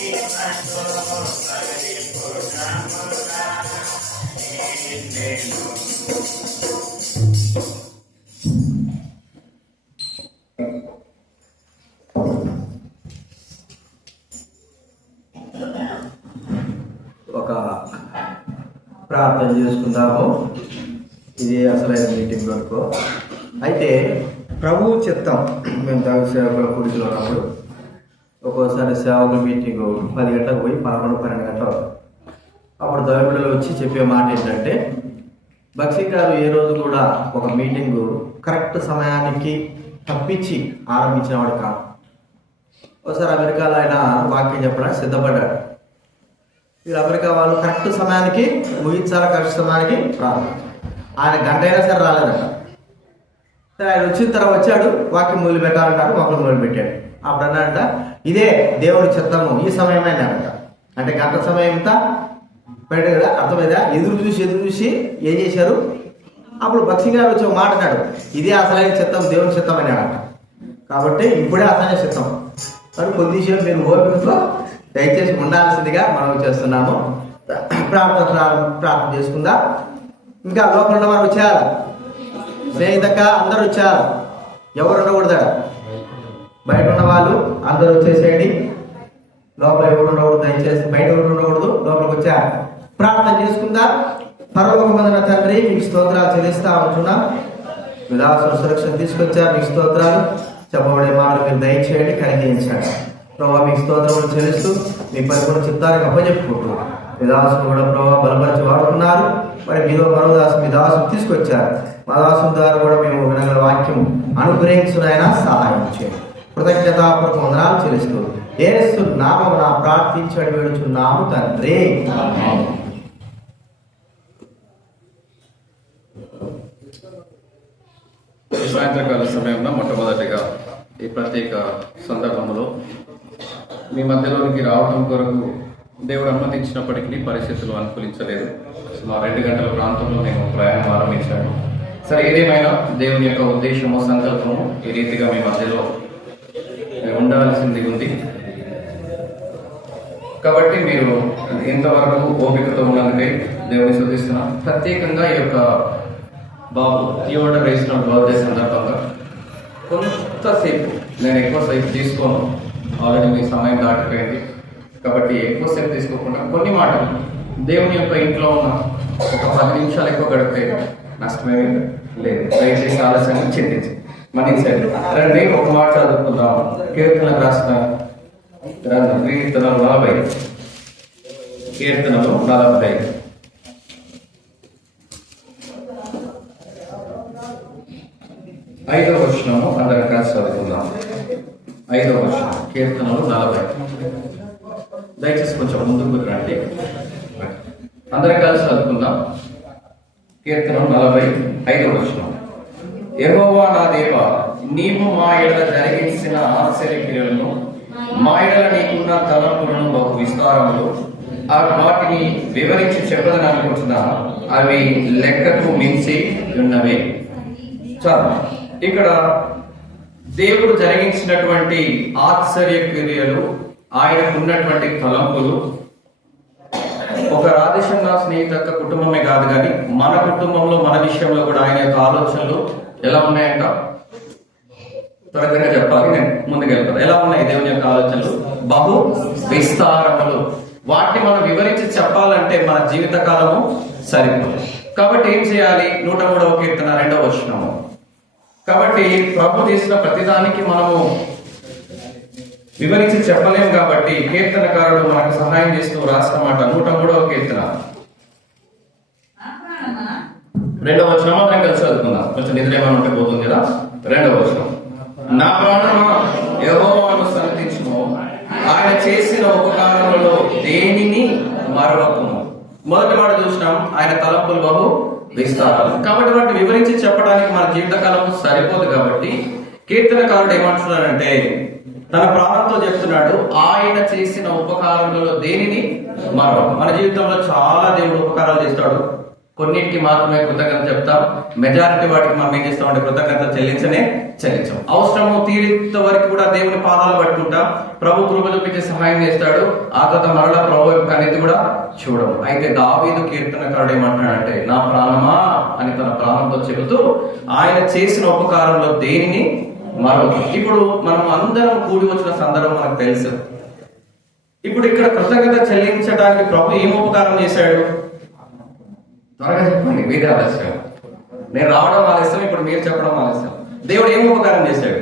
ఒక ప్రార్థన చేసుకుందాము. ఇది అసలైన మీటింగ్ వరకు. అయితే ప్రభు చిత్తం, మేము దైవ సేవకుల కూడికలో ఉన్నప్పుడు ఒక్కోసారి సేవకుల మీటింగ్ 10 గంటలకు పోయి 11-12 గంటలు. అప్పుడు దైవకులు వచ్చి చెప్పే మాట ఏంటంటే, బక్సీ గారు ఏ రోజు కూడా ఒక మీటింగు కరెక్ట్ సమయానికి తప్పించి ఆరంభించినవాడు కాదు. ఒకసారి అమెరికాలో ఆయన వాక్యం చెప్పడానికి సిద్ధపడ్డాడు. వీళ్ళు అమెరికా వాళ్ళు కరెక్ట్ సమయానికి ముగించాలి, కరెక్ట్ సమయానికి రాదు. ఆయన గంట అయినా సరే రాలేదట. ఆయన వచ్చిన తర్వాత వచ్చాడు, వాక్యం మొదలు పెట్టాలన్నాడు, వాక్యం మొదలు పెట్టాడు. అప్పుడు అన్నాడంట, ఇదే దేవుడి చిత్తము, ఈ సమయమైనా అంట. అంటే గంట సమయం ఇంత పెట్టాడు కదా, అర్థమైందా? ఎదురు చూసి ఏం చేశారు? అప్పుడు బక్సీ గారు వచ్చి ఒక మాట అన్నాడు, ఇదే అసలైన చిత్తం, దేవుని చిత్తం అన్నాడంట. కాబట్టి ఇప్పుడే అసలైన చిత్తం. మరి కొద్దిసేపు మీరు ఓపికతో దయచేసి ఉండాల్సిందిగా మనం చేస్తున్నాము. ప్రార్థన చేసుకుందాం. ఇంకా లోపల ఉన్న వారు వచ్చారు, స్నేహితక అందరూ వచ్చారు, ఎవరు ఉండకూడదా? బయట ఉన్న వాళ్ళు అందరూ వచ్చేసేయండి. లోపల ఎవరు ఉండకూడదు, దయచేసి బయట ఎవరు ఉండకూడదు, లోపలికి వచ్చారు. ప్రార్థన చేసుకుందాం. పరలోకమందున తండ్రి, మీకు స్తోత్రాలు చెల్లిస్తా ఉంటున్నాం. మీ దాసులు సురక్షణ తీసుకొచ్చారు, మీకు స్తోత్రాలు. చెప్పబడే మాటలు మీరు దయచేయండి, కనికరించండి. ప్రభావ మీకు స్తోత్రములు చెల్లిస్తూ మీ పరిపూర్ణ చిత్తానికి అప్పచెప్పుకుంటూ మీ దాసులు కూడా ప్రభావ బలపరిచి వాడుకున్నారు. మరి మీలో మరో దాసు మీ దాసులు తీసుకొచ్చారు. మా దాసు ద్వారా కూడా మేము వినగల వాక్యం అనుగ్రహించునైనా సహాయం చేయండి. కృతజ్ఞతాపూర్వక వందనాలు చెల్లిస్తూ యేసు నామమున ప్రార్థించి వేడుచున్నాము తండ్రి. సాయంత్రకాల సమయంలో మొట్టమొదటిగా ఈ ప్రత్యేక సందర్భంలో మీ మధ్యలోనికి రావడం కొరకు దేవుడు అనుమతించినప్పటికీ పరిస్థితులు అనుకూలించలేదు. సుమారు 2 గంటల ప్రాంతంలో నేను ప్రయాణం ఆరంభించాను. సరే, ఏదేమైనా దేవుని యొక్క ఉద్దేశము, సంకల్పము ఈ రీతిగా మీ మధ్యలో ఉండాల్సింది ఉంది. కాబట్టి మీరు ఇంతవరకు ఓపికతో ఉన్నందుకై దేవుని స్తుతిస్తున్నాం. ప్రత్యేకంగా ఈ యొక్క బాబు థియోడర్ రేసినోడ్ బర్త్డే సందర్భంగా కొంతసేపు, నేను ఎక్కువసేపు తీసుకోను, ఆల్రెడీ మీ సమయం దాటిపోయింది కాబట్టి ఎక్కువసేపు తీసుకోకుండా కొన్ని మాటలు దేవుని యొక్క ఇంట్లో ఉన్న ఒక 10 నిమిషాలు ఎక్కువ గడిపే నష్టమేమి లేదు. దయచేసి ఆలస్యంగా చింతించి మన్నించండి. రండి, ఒక మాట చదువుకుందాం. కీర్తన రాసిన గ్రంథం కీర్తనలు 40. కీర్తనలు 40 5వ వచనము అందరం కలిసి చదువుకుందాం. 5వ వచనం, కీర్తనలు 40. దయచేసి కొంచెం ముందుకు రండి, అందరం కలిసి చదువుకుందాం. కీర్తనం 40, 5వ వచనం. యెహోవా నా దేవా, నీవు మా ఎడల జరిగించిన ఆశ్చర్యక్రియలను, మా ఎడల నీకున్న తలంపులను బహు విస్తారములు, వాటిని వివరించి చెప్పదని అనుకుంటున్నా, అవి లెక్కకు మించి ఉన్నవే. చాలు. ఇక్కడ దేవుడు జరిగించినటువంటి ఆశ్చర్య క్రియలు, ఆయనకు ఉన్నటువంటి తలంపులు, ఒక రాధేశంగా స్నేహిత కుటుంబమే కాదు కానీ మన కుటుంబంలో, మన విషయంలో కూడా ఆయన యొక్క ఆలోచనలు ఎలా ఉన్నాయంట? త్వరగా చెప్పాలి, నేను ముందుకెళ్తాను. ఎలా ఉన్నాయి దేవుని యొక్క ఆలోచనలు? బహు విస్తారములు. వాటిని మనం వివరించి చెప్పాలంటే మన జీవిత కాలము సరిపోదు. కాబట్టి ఏం చేయాలి? 103వ కీర్తన 2వ వచనము. కాబట్టి ప్రభు చేసిన ప్రతిదానికి మనము వివరించి చెప్పలేము. కాబట్టి కీర్తనకారుడు మనకు సహాయం చేస్తూ రాసిన మాట 103వ కీర్తన 2వ వచనం మనం కలిసి చదువుకుందాం. కొంచెం నిద్ర ఏమైనా ఉంటే పోతుంది కదా. 2వ వచనం. నా ప్రాణమా యెహోవాను సన్నిధించుము, ఆయన చేసిన ఉపకారములలో దేనిని మరవకుము. మొదటి మాట చూసినాం, ఆయన తలంపులు బహు విస్తారాలు. కాబట్టి వాటిని వివరించి చెప్పడానికి మన జీవితకాలం సరిపోదు. కాబట్టి కీర్తనకారుడు ఏమంటున్నాడంటే, తన ప్రాణంతో చెప్తున్నాడు, ఆయన చేసిన ఉపకారములలో దేనిని మరవకు. మన జీవితంలో చాలా దేవుడు ఉపకారాలు చేస్తాడు. కొన్నిటికి మాత్రమే కృతజ్ఞత చెప్తాం, మెజారిటీ వాటికి మనం ఏం చేస్తామంటే కృతజ్ఞత చెల్లించాం. అవసరము తీరిత వరకు కూడా దేవుని పాదాలు పట్టుకుంటాం, ప్రభు కృప చూపించి సహాయం చేస్తాడు. ఆ తర్వాత మరలా ప్రభు యొక్క అనేది కూడా చూడము. అయితే దావీదు కీర్తనకారుడు ఏమంటాడంటే, నా ప్రాణమా అని తన ప్రాణంతో చెబుతూ ఆయన చేసిన ఉపకారంలో దేనిని మరొక. ఇప్పుడు మనం అందరం కూడి వచ్చిన సందర్భం మనకు తెలుసు. ఇప్పుడు ఇక్కడ కృతజ్ఞత చెల్లించడానికి ప్రభు ఏం ఉపకారం చేశాడు? త్వరగా చెప్పండి. మీరే ఆలస్యం, నేను రావడం ఆలస్యం, ఇప్పుడు మీరు చెప్పడం ఆలస్యం. దేవుడు ఏం ఉపకారం చేశాడు?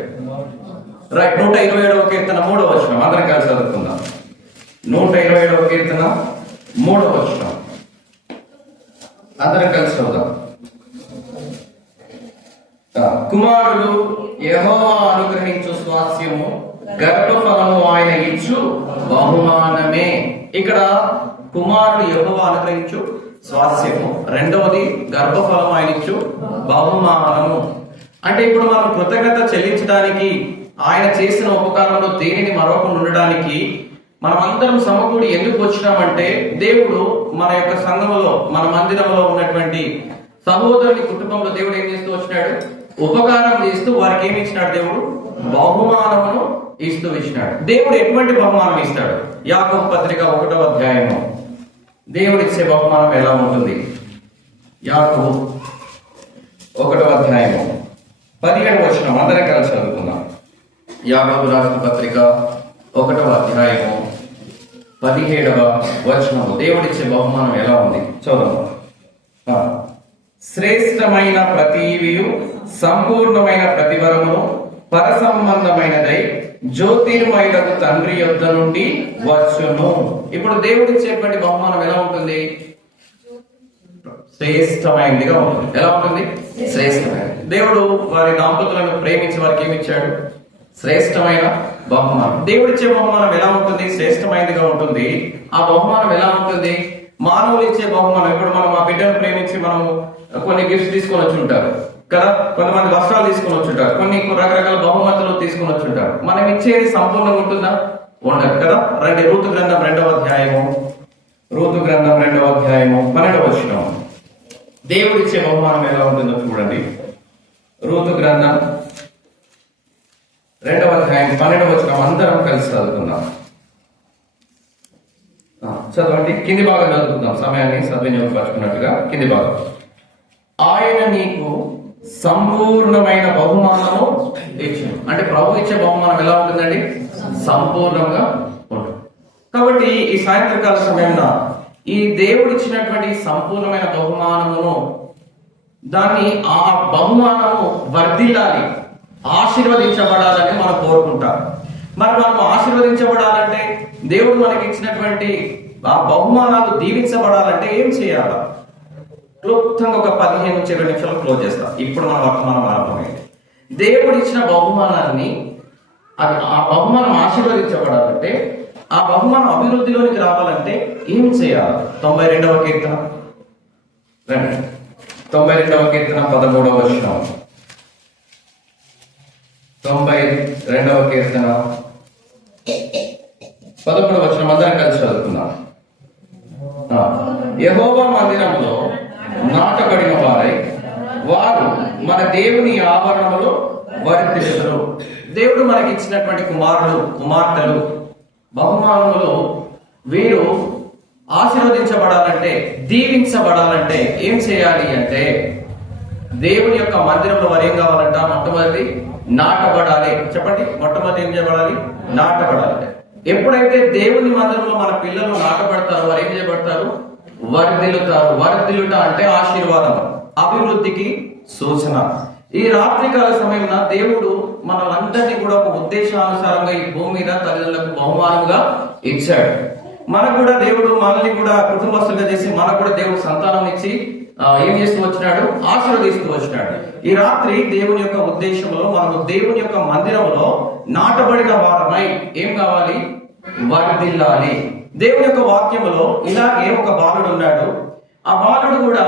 రైట్. 127వ కీర్తన 3వ వచనం అందరం కలిసి చదువుకుందాం. 127వ కీర్తన 3వ వచనం అందరం కలిసి చదువుదాం. కుమారుడు యెహోవా అనుగ్రహించు స్వాస్యము, గర్భఫలము ఆయన ఇచ్చు బహుమానమే. ఇక్కడ కుమారుడు యెహోవా అనుగ్రహించు స్వాస్యము, రెండవది గర్భఫలం ఆయన ఇచ్చు బహుమానము. అంటే ఇప్పుడు మనం కృతజ్ఞత చెల్లించడానికి, ఆయన చేసిన ఉపకారంలో దేనిని మరొకటి ఉండడానికి మనమందరం సమకూడి ఎందుకు వచ్చినామంటే, దేవుడు మన యొక్క సంఘంలో, మన మందిరంలో ఉన్నటువంటి సహోదరుని కుటుంబంలో దేవుడు ఏం చేస్తూ వచ్చినాడు? ఉపకారం చేస్తూ వారికి ఏమి ఇచ్చినాడు? దేవుడు బహుమానమును ఇస్తూ ఇచ్చినాడు. దేవుడు ఎటువంటి బహుమానం ఇస్తాడు? యాకోబు పత్రిక 1వ అధ్యాయము దేవుడు ఇచ్చే బహుమానం ఎలా ఉంటుంది? యాకోబు 1వ అధ్యాయము 17వ వచనం అందరం కలిసి చదువుకుందాం. యాకోబు రాసిన పత్రిక 1వ అధ్యాయము 17వ వచనము దేవుడిచ్చే బహుమానం ఎలా ఉంది చదువుదాం. శ్రేష్టమైన ప్రతివియు సంపూర్ణమైన ప్రతివరమును పరసంబంధమైనదై జ్యోతిర్మయులకు తండ్రి యొద్ద నుండి వచ్చును. ఇప్పుడు దేవుడిచ్చేటువంటి బహుమానం ఎలా ఉంటుంది? శ్రేష్టమైనదిగా ఉంటుంది. ఎలా ఉంటుంది? శ్రేష్టమైనది. దేవుడు వారి దాంపతులను ప్రేమించి వారికి ఏమి ఇచ్చాడు? శ్రేష్టమైన బహుమానం. దేవుడిచ్చే బహుమానం ఎలా ఉంటుంది? శ్రేష్టమైనదిగా ఉంటుంది. ఆ బహుమానం ఎలా ఉంటుంది? మానవులు ఇచ్చే బహుమానం, ఇప్పుడు మనం ఆ బిడ్డను ప్రేమించి మనము కొన్ని గిఫ్ట్స్ తీసుకొని వచ్చి ఉంటారు కదా, కొంతమంది వస్త్రాలు తీసుకొని వచ్చి ఉంటారు, కొన్ని రకరకాల బహుమతులు తీసుకొని వచ్చి ఉంటారు. మనం ఇచ్చేది సంపూర్ణంగా ఉంటుందా? ఉండదు కదా. రండి, రూతు గ్రంథం 2వ అధ్యాయము 12వ వచనం దేవుడు ఇచ్చే బహుమానం ఎలా ఉంటుందో చూడండి. రూతు గ్రంథం 2వ అధ్యాయం 12వ వచనం అందరం కలిసి చదువుకుందాం. చదవండి. కింది భాగం చదువుకుందాం, సమయాన్ని సద్వినియోగపరచుకున్నట్టుగా. కింది భాగం. ఆయన నీకు సంపూర్ణమైన బహుమానము ఇచ్చాను. అంటే ప్రభు ఇచ్చే బహుమానం ఎలా ఉంటుందండి? సంపూర్ణంగా ఉంటుంది. కాబట్టి ఈ సాయంత్రకాల సమయంలో ఈ దేవుడు ఇచ్చినటువంటి సంపూర్ణమైన బహుమానమును, దాన్ని ఆ బహుమానము వర్ధిల్లాలి, ఆశీర్వదించబడాలని మనం కోరుకుంటాం. మరి మనం ఆశీర్వదించబడాలంటే, దేవుడు మనకి ఇచ్చినటువంటి ఆ బహుమానాలు దీవించబడాలంటే ఏం చేయాలి? క్లుప్తంగా ఒక 15 నుంచి 20 నిమిషాలు క్లోజ్ చేస్తాం. ఇప్పుడు మన వర్తమానం ఆరంభమైంది. దేవుడు ఇచ్చిన బహుమానాన్ని, ఆ బహుమానం ఆశీర్వదించబడాలంటే, ఆ బహుమానం అభివృద్ధిలోనికి రావాలంటే ఏం చేయాలి? 92వ కీర్తన రండి. 92వ కీర్తన 13వ వచనం. 92వ కీర్తన 11వ వచనం అందరం కలిసి చదువుకుందాం. యెహోవా మందిరములో నాటబడిన వారై వారు మన దేవుని ఆవరణములో వర్ధిల్లుదురు. దేవుడు మనకి ఇచ్చినటువంటి కుమారులు, కుమార్తెలు, బహుమానములు, వీరు ఆశీర్వదించబడాలంటే, దీవించబడాలంటే ఏం చేయాలి అంటే, దేవుని యొక్క మందిరంలో వారు ఏం కావాలంట? మొట్టమొదటి నాటబడాలి. చెప్పండి, మొట్టమొదటి ఏం చేయబడాలి? నాటబడాలి. ఎప్పుడైతే దేవుని మందిరంలో మన పిల్లలు నాటబడతారో వారు ఏం చేయబడతారు? వర్ధిల్లుతారు. వర్ధిల్లుట అంటే ఆశీర్వాదం, అభివృద్ధికి సూచన. ఈ రాత్రికాల సమయంలో దేవుడు మనలందరినీ కూడా ఒక ఉద్దేశానుసారంగా ఈ భూమి మీద తల్లిదండ్రులకు బహుమానంగా ఇచ్చాడు. మనకు కూడా దేవుడు మనల్ని కూడా కుటుంబస్తులుగా చేసి మనకు కూడా దేవుడు సంతానం ఇచ్చి ఏం చేస్తూ వచ్చినాడు? ఆశీర్వదిస్తూ వచ్చినాడు. ఈ రాత్రి దేవుని యొక్క ఉద్దేశంలో మనము దేవుని యొక్క మందిరంలో నాటబడిన వారమై ఏం కావాలి? వర్ధిల్లాలి. దేవుని యొక్క వాక్యములో ఇలాగే ఒక బాలుడు ఉన్నాడు. ఆ బాలుడు కూడా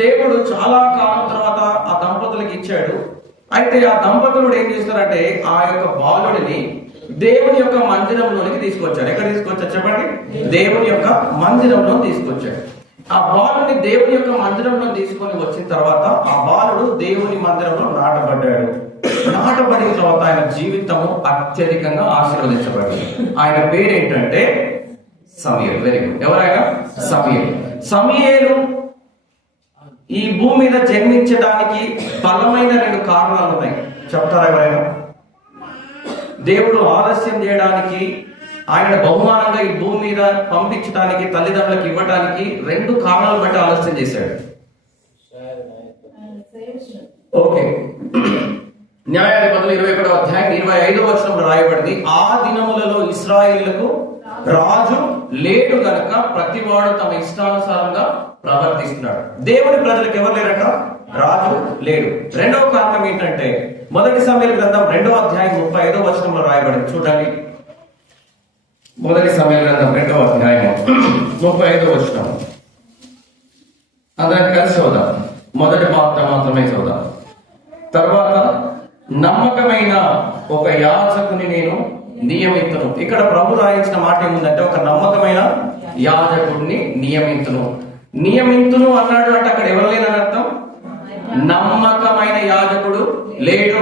దేవుడు చాలా కాలం తర్వాత ఆ దంపతులకు ఇచ్చాడు. అయితే ఆ దంపతులు ఏం చేస్తారంటే, ఆ యొక్క బాలుడిని దేవుని యొక్క మందిరంలోనికి తీసుకొచ్చాడు. ఎక్కడ తీసుకొచ్చాడు చెప్పండి? దేవుని యొక్క మందిరంలో తీసుకొచ్చాడు. ఆ బాలుని దేవుని యొక్క మందిరంలో తీసుకొని వచ్చిన తర్వాత ఆ బాలుడు దేవుని మందిరంలో నాటబడ్డాడు. నాటబడిన తర్వాత ఆయన జీవితము అత్యధికంగా ఆశీర్వదించబడింది. ఆయన పేరేంటంటే సమూయేలు. Very good. ఎవరైనా సమూయేలు. సమూయేలు ఈ భూమి మీద జన్మించడానికి బలమైన 2 కారణాలు ఉన్నాయి. చెప్తారా ఎవరైనా? దేవుడు ఆలస్యం చేయడానికి, ఆయన బహుమానంగా ఈ భూమి మీద పంపించడానికి, తల్లిదండ్రులకు ఇవ్వడానికి 2 కారణాలు బట్టి ఆలస్యం చేశాడు. ఓకే. న్యాయాధిపతులు 21వ అధ్యాయం 25వ వచనంలో రాయబడింది, ఆ దినములలో ఇశ్రాయేలులకు రాజు లేడు గనుక ప్రతివాడు తమ ఇష్టానుసారంగా ప్రవర్తిస్తున్నాడు. దేవుని ప్రజలకు ఎవరు లేరట? రాజు లేడు. రెండవ కారణం ఏంటంటే మొదటి సమూయేలు గ్రంథం 2వ అధ్యాయం 35వ వచనంలో రాయబడింది. చూడండి, మొదటి సమూయేలు గ్రంథం 2వ అధ్యాయం 35వ వచనం. అందరం కలిసి చదువుదాం. మొదటి పాత్ర మాత్రమే చదువుదాం. తర్వాత, నమ్మకమైన ఒక యాజకుని నేను నియమింతును. ఇక్కడ ప్రభు రాయించిన మాట ఏముందంటే, ఒక నమ్మకమైన యాజకుడిని నియమింతును అన్నాడు అంటే అక్కడ ఎవరు లేరని అర్థం. నమ్మకమైన యాజకుడు లేడు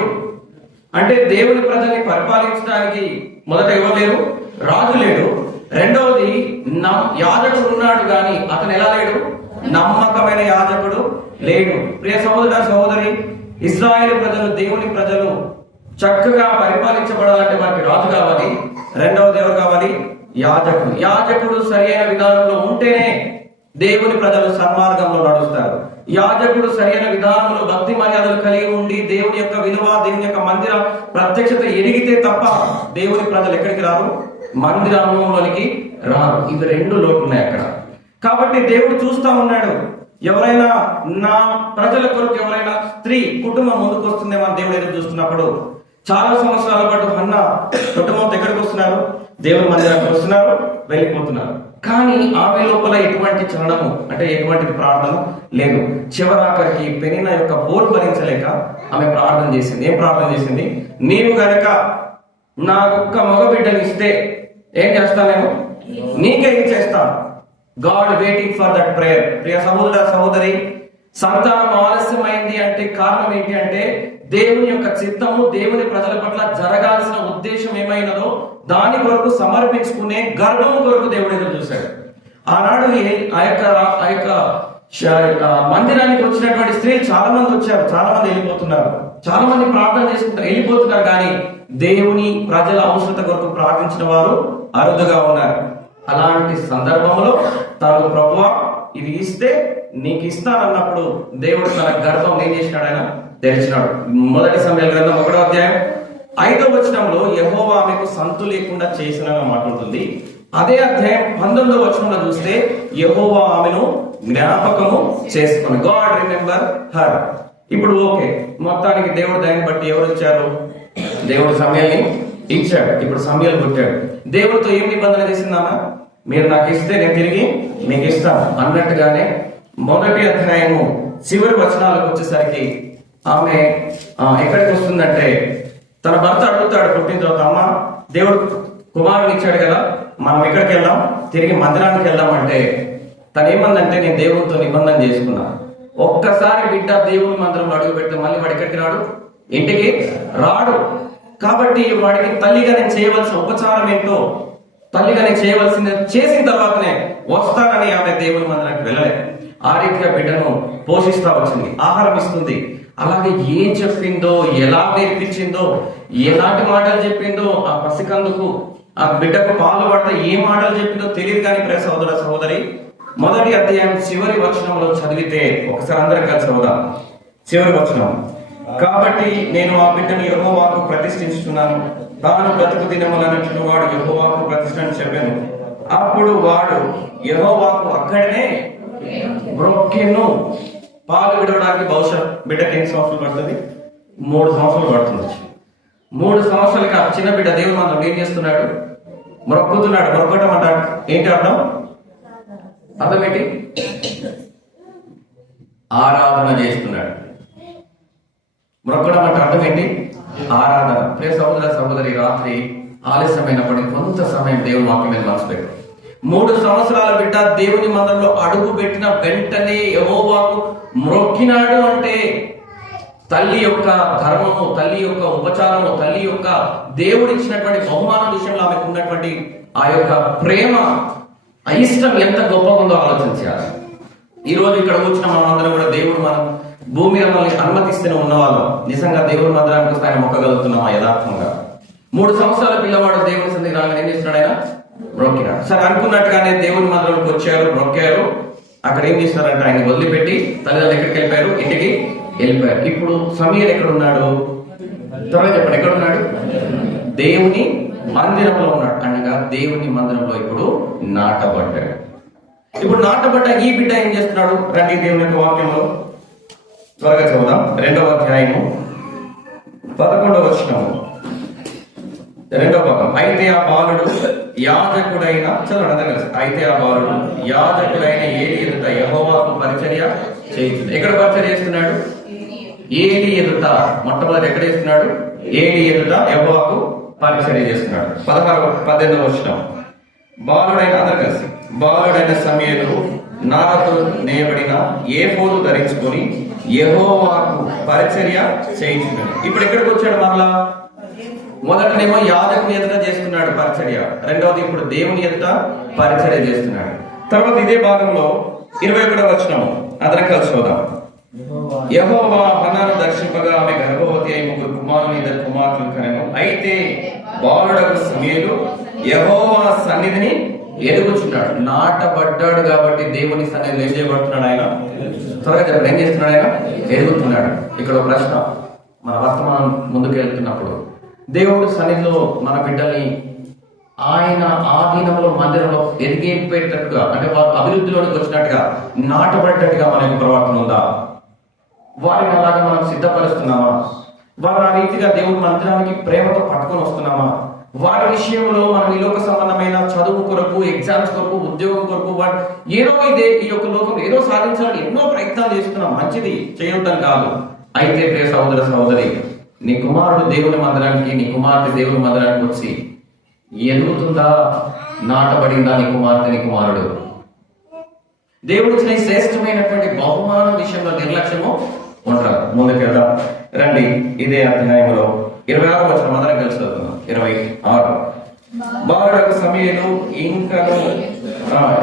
అంటే దేవుని ప్రజల్ని పరిపాలించడానికి మొదట ఎవరు లేరు? రాజు లేడు. రెండవది, యాజకుడు ఉన్నాడు కానీ అతను ఎలా లేడు? నమ్మకమైన యాజకుడు లేడు. ప్రియ సహోదర సహోదరి, ఇశ్రాయేలు ప్రజలు, దేవుని ప్రజలు చక్కగా పరిపాలించబడాలంటే వారికి రాజు కావాలి. రెండవది ఎవరు కావాలి? యాజకుడు. యాజకుడు సరైన విధానంలో ఉంటేనే దేవుని ప్రజలు సన్మార్గంలో నడుస్తారు. యాజకుడు సరైన విధానంలో భక్తి మర్యాదలు కలిగి ఉండి దేవుని యొక్క విలువ, దేవుని యొక్క మందిర ప్రత్యక్షత ఎరిగితే తప్ప దేవుని ప్రజలు ఎక్కడికి రారు? మందిర అనుభవంలోనికి రారు. ఇవి 2 లోట్లు ఉన్నాయి అక్కడ. కాబట్టి దేవుడు చూస్తా ఉన్నాడు, ఎవరైనా నా ప్రజల కొరకు ఎవరైనా స్త్రీ కుటుంబం ముందుకు వస్తుందేమో దేవుడు ఎదురు చూస్తున్నప్పుడు చాలా సంవత్సరాల పాటు హన్న కుటుంబంతో ఎక్కడికి వస్తున్నారు? దేవుని మందిరానికి వస్తున్నారు, వెళ్ళిపోతున్నారు. కానీ ఆమె లోపల ఎటువంటి చలనము అంటే ఎటువంటి ప్రార్థన లేదు. చివరాఖరికి పెనిన్న యొక్క బోరు భరించలేక ఆమె ప్రార్థన చేసింది. ఏం ప్రార్థన చేసింది? నీవు గనక నాకొక్క మగబిడ్డని ఇస్తే ఏం చేస్తాను? నేను నీకే ఏం చేస్తాను. God waiting for that prayer. ప్రియ సహోదర సహోదరి, సంతానం ఆలస్యమైంది అంటే కారణం ఏంటి అంటే దేవుని యొక్క చిత్తము, దేవుని ప్రజల పట్ల జరగాల్సిన ఉద్దేశం ఏమైనదో దాని కొరకు సమర్పించుకునే గర్భము కొరకు దేవుడు ఎదురు చూశాడు. ఆనాడు ఆ యొక్క మందిరానికి వచ్చినటువంటి స్త్రీలు చాలా మంది వచ్చారు, చాలా మంది వెళ్ళిపోతున్నారు, చాలా మంది ప్రార్థన చేసుకుంటారు, వెళ్ళిపోతున్నారు. కానీ దేవుని ప్రజల అవసరత కొరకు ప్రార్థించిన వారు అరుదుగా ఉన్నారు. అలాంటి సందర్భంలో తాను ప్రభువా ఇది ఇస్తే నీకు ఇస్తానన్నప్పుడు దేవుడు తన గర్భం ఏం చేసినాడు? ఆయన తెరిచినాడు. మొదటి సమూయేలు గ్రంథం 1వ అధ్యాయం 5వ వచనంలో యెహోవా ఆమెకు సంతు లేకుండా చేసినగా మాట్లాడుతుంది. అదే అధ్యాయం 19వ వచనంలో చూస్తే యెహోవా ఆమెను జ్ఞాపకము చేసుకుని, గాడ్ రిమెంబర్ హర్. ఇప్పుడు ఓకే, మొత్తానికి దేవుడు దాన్ని బట్టి ఎవరు ఇచ్చారు? దేవుడు సమూయేలుని ఇచ్చాడు. ఇప్పుడు సమూయేలు పుట్టాడు. దేవుడితో ఏం నిబంధన చేసిందామా? మీరు నాకు ఇస్తే నేను తిరిగి మీకు ఇస్తాను అన్నట్టుగానే మొదటి అధ్యాయము చివరి వచనాలకు వచ్చేసరికి ఆమె ఎక్కడికి వస్తుందంటే, తన భర్త అడుగుతాడు పుట్టిన తర్వాత, అమ్మ దేవుడు కుమారుని ఇచ్చాడు కదా, మనం ఎక్కడికి వెళ్దాం? తిరిగి మందిరానికి వెళ్దామంటే తను ఏమందంటే, నేను దేవుడితో నిబంధన చేసుకున్నా, ఒక్కసారి బిడ్డ దేవుని మందిరంలో అడుగు పెడితే మళ్ళీ వాడు ఎక్కడికి రాడు, ఇంటికి రాడు. కాబట్టి వాడికి తల్లిగా నేను చేయవలసిన ఉపచారం ఏంటో, తల్లిగా నేను చేయవలసింది చేసిన తర్వాతనే వస్తానని ఆమె దేవుని మందిరానికి వెళ్ళలేదు. ఆ రీతిగా బిడ్డను పోషిస్తా వచ్చింది, ఆహారం ఇస్తుంది. అలాగే ఏం చెప్పిందో, ఎలా నేర్పించిందో, ఎలాంటి మాటలు చెప్పిందో, ఆ పసికందుకు ఆ బిడ్డకు పాలు పడితే ఏ మాటలు చెప్పిందో తెలియదు. కానీ ప్రియ సహోదర సహోదరి, మొదటి అధ్యాయం చివరి వచనంలో చదివితే ఒకసారి అందరం కలిసి చదువుదాం. చివరి వచనం, కాబట్టి నేను ఆ బిడ్డను యెహోవాకు ప్రతిష్ఠించుతున్నాను, తాను బ్రతుకు దినములన్నిటిలో వాడు యెహోవాకు ప్రతిష్ఠ అని చెప్పాను. అప్పుడు వాడు యెహోవాకు అక్కడనే బ్రొక్కెను. పాలు విడవడానికి బహుశా బిడ్డకి ఎన్ని సంవత్సరాలు పడుతుంది? 3 సంవత్సరాలు పడుతుంది. 3 సంవత్సరాలకి ఆ చిన్న బిడ్డ దేవుని మందిరం ఏం చేస్తున్నాడు? మొక్కుతున్నాడు. మొక్కటం అంటాడు. ఏంటి అర్థం? అర్థం ఏంటి? ఆరాధన చేస్తున్నాడు. మొక్కడం అంటే అర్థం ఏంటి? ఆరాధన. ప్రియ సహోదర సహోదరి, రాత్రి ఆలస్యమైనప్పటికీ కొంత సమయం దేవుని వాక్యం మీద మనసు పెట్టు. 3 సంవత్సరాల బిడ్డ దేవుని మందిరంలో అడుగు పెట్టిన వెంటనే యెహోవాకు మ్రొక్కినాడు అంటే తల్లి యొక్క ధర్మము, తల్లి యొక్క ఉపచారము, తల్లి యొక్క దేవుడు ఇచ్చినటువంటి బహుమానం విషయంలో ఆమెకు ఉన్నటువంటి ఆ యొక్క ప్రేమ, అయిష్టం ఎంత గొప్పగా ఉందో ఆలోచించాలి. ఈ రోజు ఇక్కడ వచ్చిన మనం అందరం కూడా దేవుడు మనం భూమి మనల్ని అనుమతిస్తూనే ఉన్నవాళ్ళం. నిజంగా దేవుడి మందిరానికి వస్తే ఆయన మొక్కగలుగుతున్నాం యథార్థంగా. 3 సంవత్సరాల పిల్లవాడు దేవుని సన్నిధికి రాగానే ఏం చేస్తున్నాడు? ఆయన మ్రొక్కినాడు. సరే, అనుకున్నట్టుగానే దేవుని మందిరంలోకి వచ్చారు, మ్రొక్కారు. అక్కడ ఏం చేస్తున్నారంటే ఆయన వదిలిపెట్టి తల్లిదండ్రులు ఎక్కడికి వెళ్ళిపోయారు? ఇంటికి వెళ్ళిపోయారు. ఇప్పుడు సమీర్ ఎక్కడ ఉన్నాడు? త్వరగా చెప్పండి, ఎక్కడ ఉన్నాడు? దేవుని మందిరంలో ఉన్నాడు. అనగా దేవుని మందిరంలో ఇప్పుడు నాటబడ్డాడు. ఇప్పుడు నాటబడ్డ ఈ బిడ్డ ఏం చేస్తున్నాడు? రండి దేవుని యొక్క వాక్యంలో త్వరగా చదువుదాం. 2వ అధ్యాయము 11వ వచనము, 2వ భాగం. అయితే ఆ బాలుడు యాజకుడైన, చదవండి కలిసి. అయితే ఆ బాలుడు యాజకుడైన ఏలి ఎదుట యెహోవాకు పరిచర్య చేయించుడు. ఎక్కడ పరిచర్య చేస్తున్నాడు? ఏలి ఎదుట. మొట్టమొదటి ఎక్కడ చేస్తున్నాడు? ఏలి ఎదుట యెహోవాకు పరిచర్య చేస్తున్నాడు. 18వ వచనం. బాలుడైన, అందరు కలిసి. బాలుడైన సమూయేలు నారతో నేయబడిన ఏఫోదు ధరించుకొని యెహోవాకు పరిచర్య చేయించున్నాడు. ఇప్పుడు ఎక్కడికి వచ్చాడు? మరలా మొదటనేమో యాజకుని ఎదుట చేస్తున్నాడు పరిచర్య, రెండవది ఇప్పుడు దేవుని ఎదుట పరిచర్య చేస్తున్నాడు. తర్వాత ఇదే భాగంలో 21వ వచనము, అందరం కలిసి చూద్దాం. యెహోవా హన్నాను దర్శింపగా ఆమె గర్భవతి అయి 3 కుమారులు 2 కుమార్తెలు కనెను. అయితే బాలుడకు సమూయేలు యెహోవా సన్నిధిని ఎదుగుచున్నాడు. నాటబడ్డాడు కాబట్టి దేవుని సన్నిధిలో ఏం చేయబడుతున్నాడు? ఆయన త్వరగా చెప్పండి, ఏం చేస్తున్నాడు? ఆయన ఎదుగుతున్నాడు. ఇక్కడ ఒక ప్రశ్న, మన వర్తమానం ముందుకు వెళ్తున్నప్పుడు దేవుడు సన్నిధిలో మన బిడ్డల్ని ఆయన ఆధీనంలో మందిరంలో ఎదిగిపోయేటట్టుగా, అంటే వారు అభివృద్ధిలోకి వచ్చినట్టుగా, నాటబడ్డట్టుగా మనకు ప్రవర్తన ఉందా? వారిని అలాగా మనం సిద్ధపరుస్తున్నామా? వారు ఆ రీతిగా దేవుడి మందిరానికి ప్రేమతో పట్టుకొని వస్తున్నామా? వారి విషయంలో మనం ఈ లోక సంబంధమైన చదువు కొరకు, ఎగ్జామ్స్ కొరకు, ఉద్యోగం కొరకు వాడు ఏదో ఈ యొక్క లోకం ఏదో సాధించాలని ఎన్నో ప్రయత్నాలు చేస్తున్నాం. మంచిది, చేయొద్దని కాదు. అయితే ప్రియ సహోదర సహోదరి, నీ కుమారుడు దేవుని మందిరానికి, నీ కుమార్తె దేవుని మందిరానికి వచ్చి ఎదుగుతుందా? నాటబడిందా నీ కుమార్తె, నీ కుమారుడు? దేవుడు ఇచ్చిన శ్రేష్టమైనటువంటి బహుమానం విషయంలో నిర్లక్ష్యము ఉంటారు. ముందుకెళ్దాం రండి. ఇదే అధ్యాయంలో 26వ వచనం అందరం కలిసి చదువుతున్నాం. 26. బాలుడకు సమూయేలు ఇంకను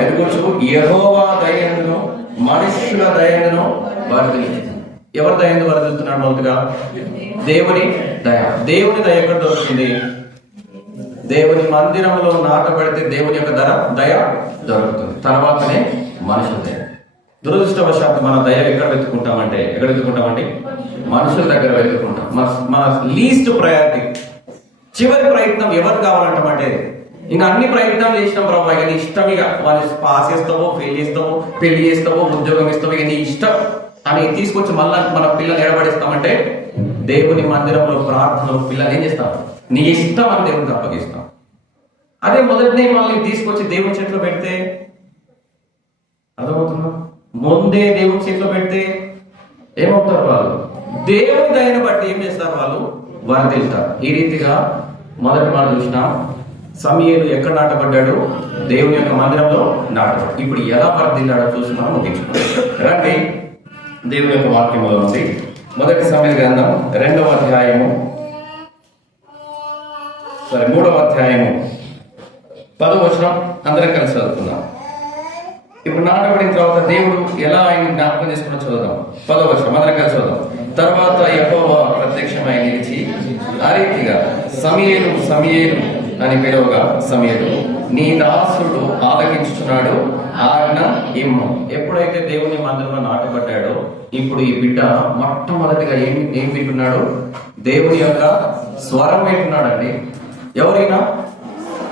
ఎదుగుచు యెహోవా దయను మనుష్యుల దయను వర్ధిల్లించును. ఎవరి దయను వర్ధిల్లుతున్నాడు? మొదటిగా దేవుని దయ. దేవుని దయ ఎక్కడ దొరుకుతుంది? దేవుని మందిరంలో నాటబడితే దేవుని యొక్క దయ దొరుకుతుంది. తర్వాతనే మనుషుల దయ. దురదృష్టవశాత్తు మన దయ ఎక్కడ వెతుకుంటామండి? మనుషుల దగ్గర వెతుకుంటాం. మన లీస్ట్ ప్రయారిటీ, చివరి ప్రయత్నం ఎవరు కావాలంటామంటే, ఇంకా అన్ని ప్రయత్నాలు చేసినాం ప్రభావ, ఇక నీ ఇష్టం, ఇక వాళ్ళు పాస్ చేస్తావో, ఫెయిల్ చేస్తావో, పెళ్లి చేస్తావో, ఉద్యోగం ఇస్తావో, ఇక నీ ఇష్టం అని తీసుకొచ్చి మళ్ళా మన పిల్లలు ఎడబడిస్తామంటే, దేవుని మందిరంలో ప్రార్థనలో పిల్లలు ఏం చేస్తాం? నీ ఇష్టం అని దేవునికి అప్పగిస్తాం. అదే మొదటినే మళ్ళీ తీసుకొచ్చి దేవుని చేతిలో పెడితే, అర్థమవుతుందా? ముందే దేవుని చేతిలో పెడితే ఏమవుతారు? వాళ్ళు దేవుని దయను బట్టి ఏం చేస్తారు? వాళ్ళు వర్ధిల్లుతారు. ఈ రీతిగా మొదటి మాట చూసినా, సమూయేలు ఎక్కడ నాటబడ్డాడు? దేవుని యొక్క మందిరంలో నాటబడ్డాడు. ఇప్పుడు ఎలా వర్ధిల్లాడో చూసి మనం ముగించుకుంటాం. రండి దేవుని యొక్క వాక్యంలో ఉంది. మొదటి సమూయేలు గ్రంథం 3వ అధ్యాయము 10వ వచనం అందరం కలిసి చదువుకుందాం. ఇప్పుడు నాటబడిన తర్వాత దేవుడు ఎలా ఆయన జ్ఞాపకం చేసుకున్న చదువుదాం. 10వ వచనం అందరం కలిసి చదువుదాం. తర్వాత యెహోవా ప్రత్యక్షమై నిలిచి ఆ రీతిగా సమూయేలు సమూయేలు అని పిలువగా, సమూయేలు నీ దాసుడు ఆలకించుచున్నాడు, ఆజ్ఞ ఇమ్ము. ఎప్పుడైతే దేవుని మందిరంలో నాటబడ్డాడో ఇప్పుడు ఈ బిడ్డ మొట్టమొదటిగా ఏం వింటున్నాడు? దేవుని యొక్క స్వరం వింటున్నాడండి. ఎవరైనా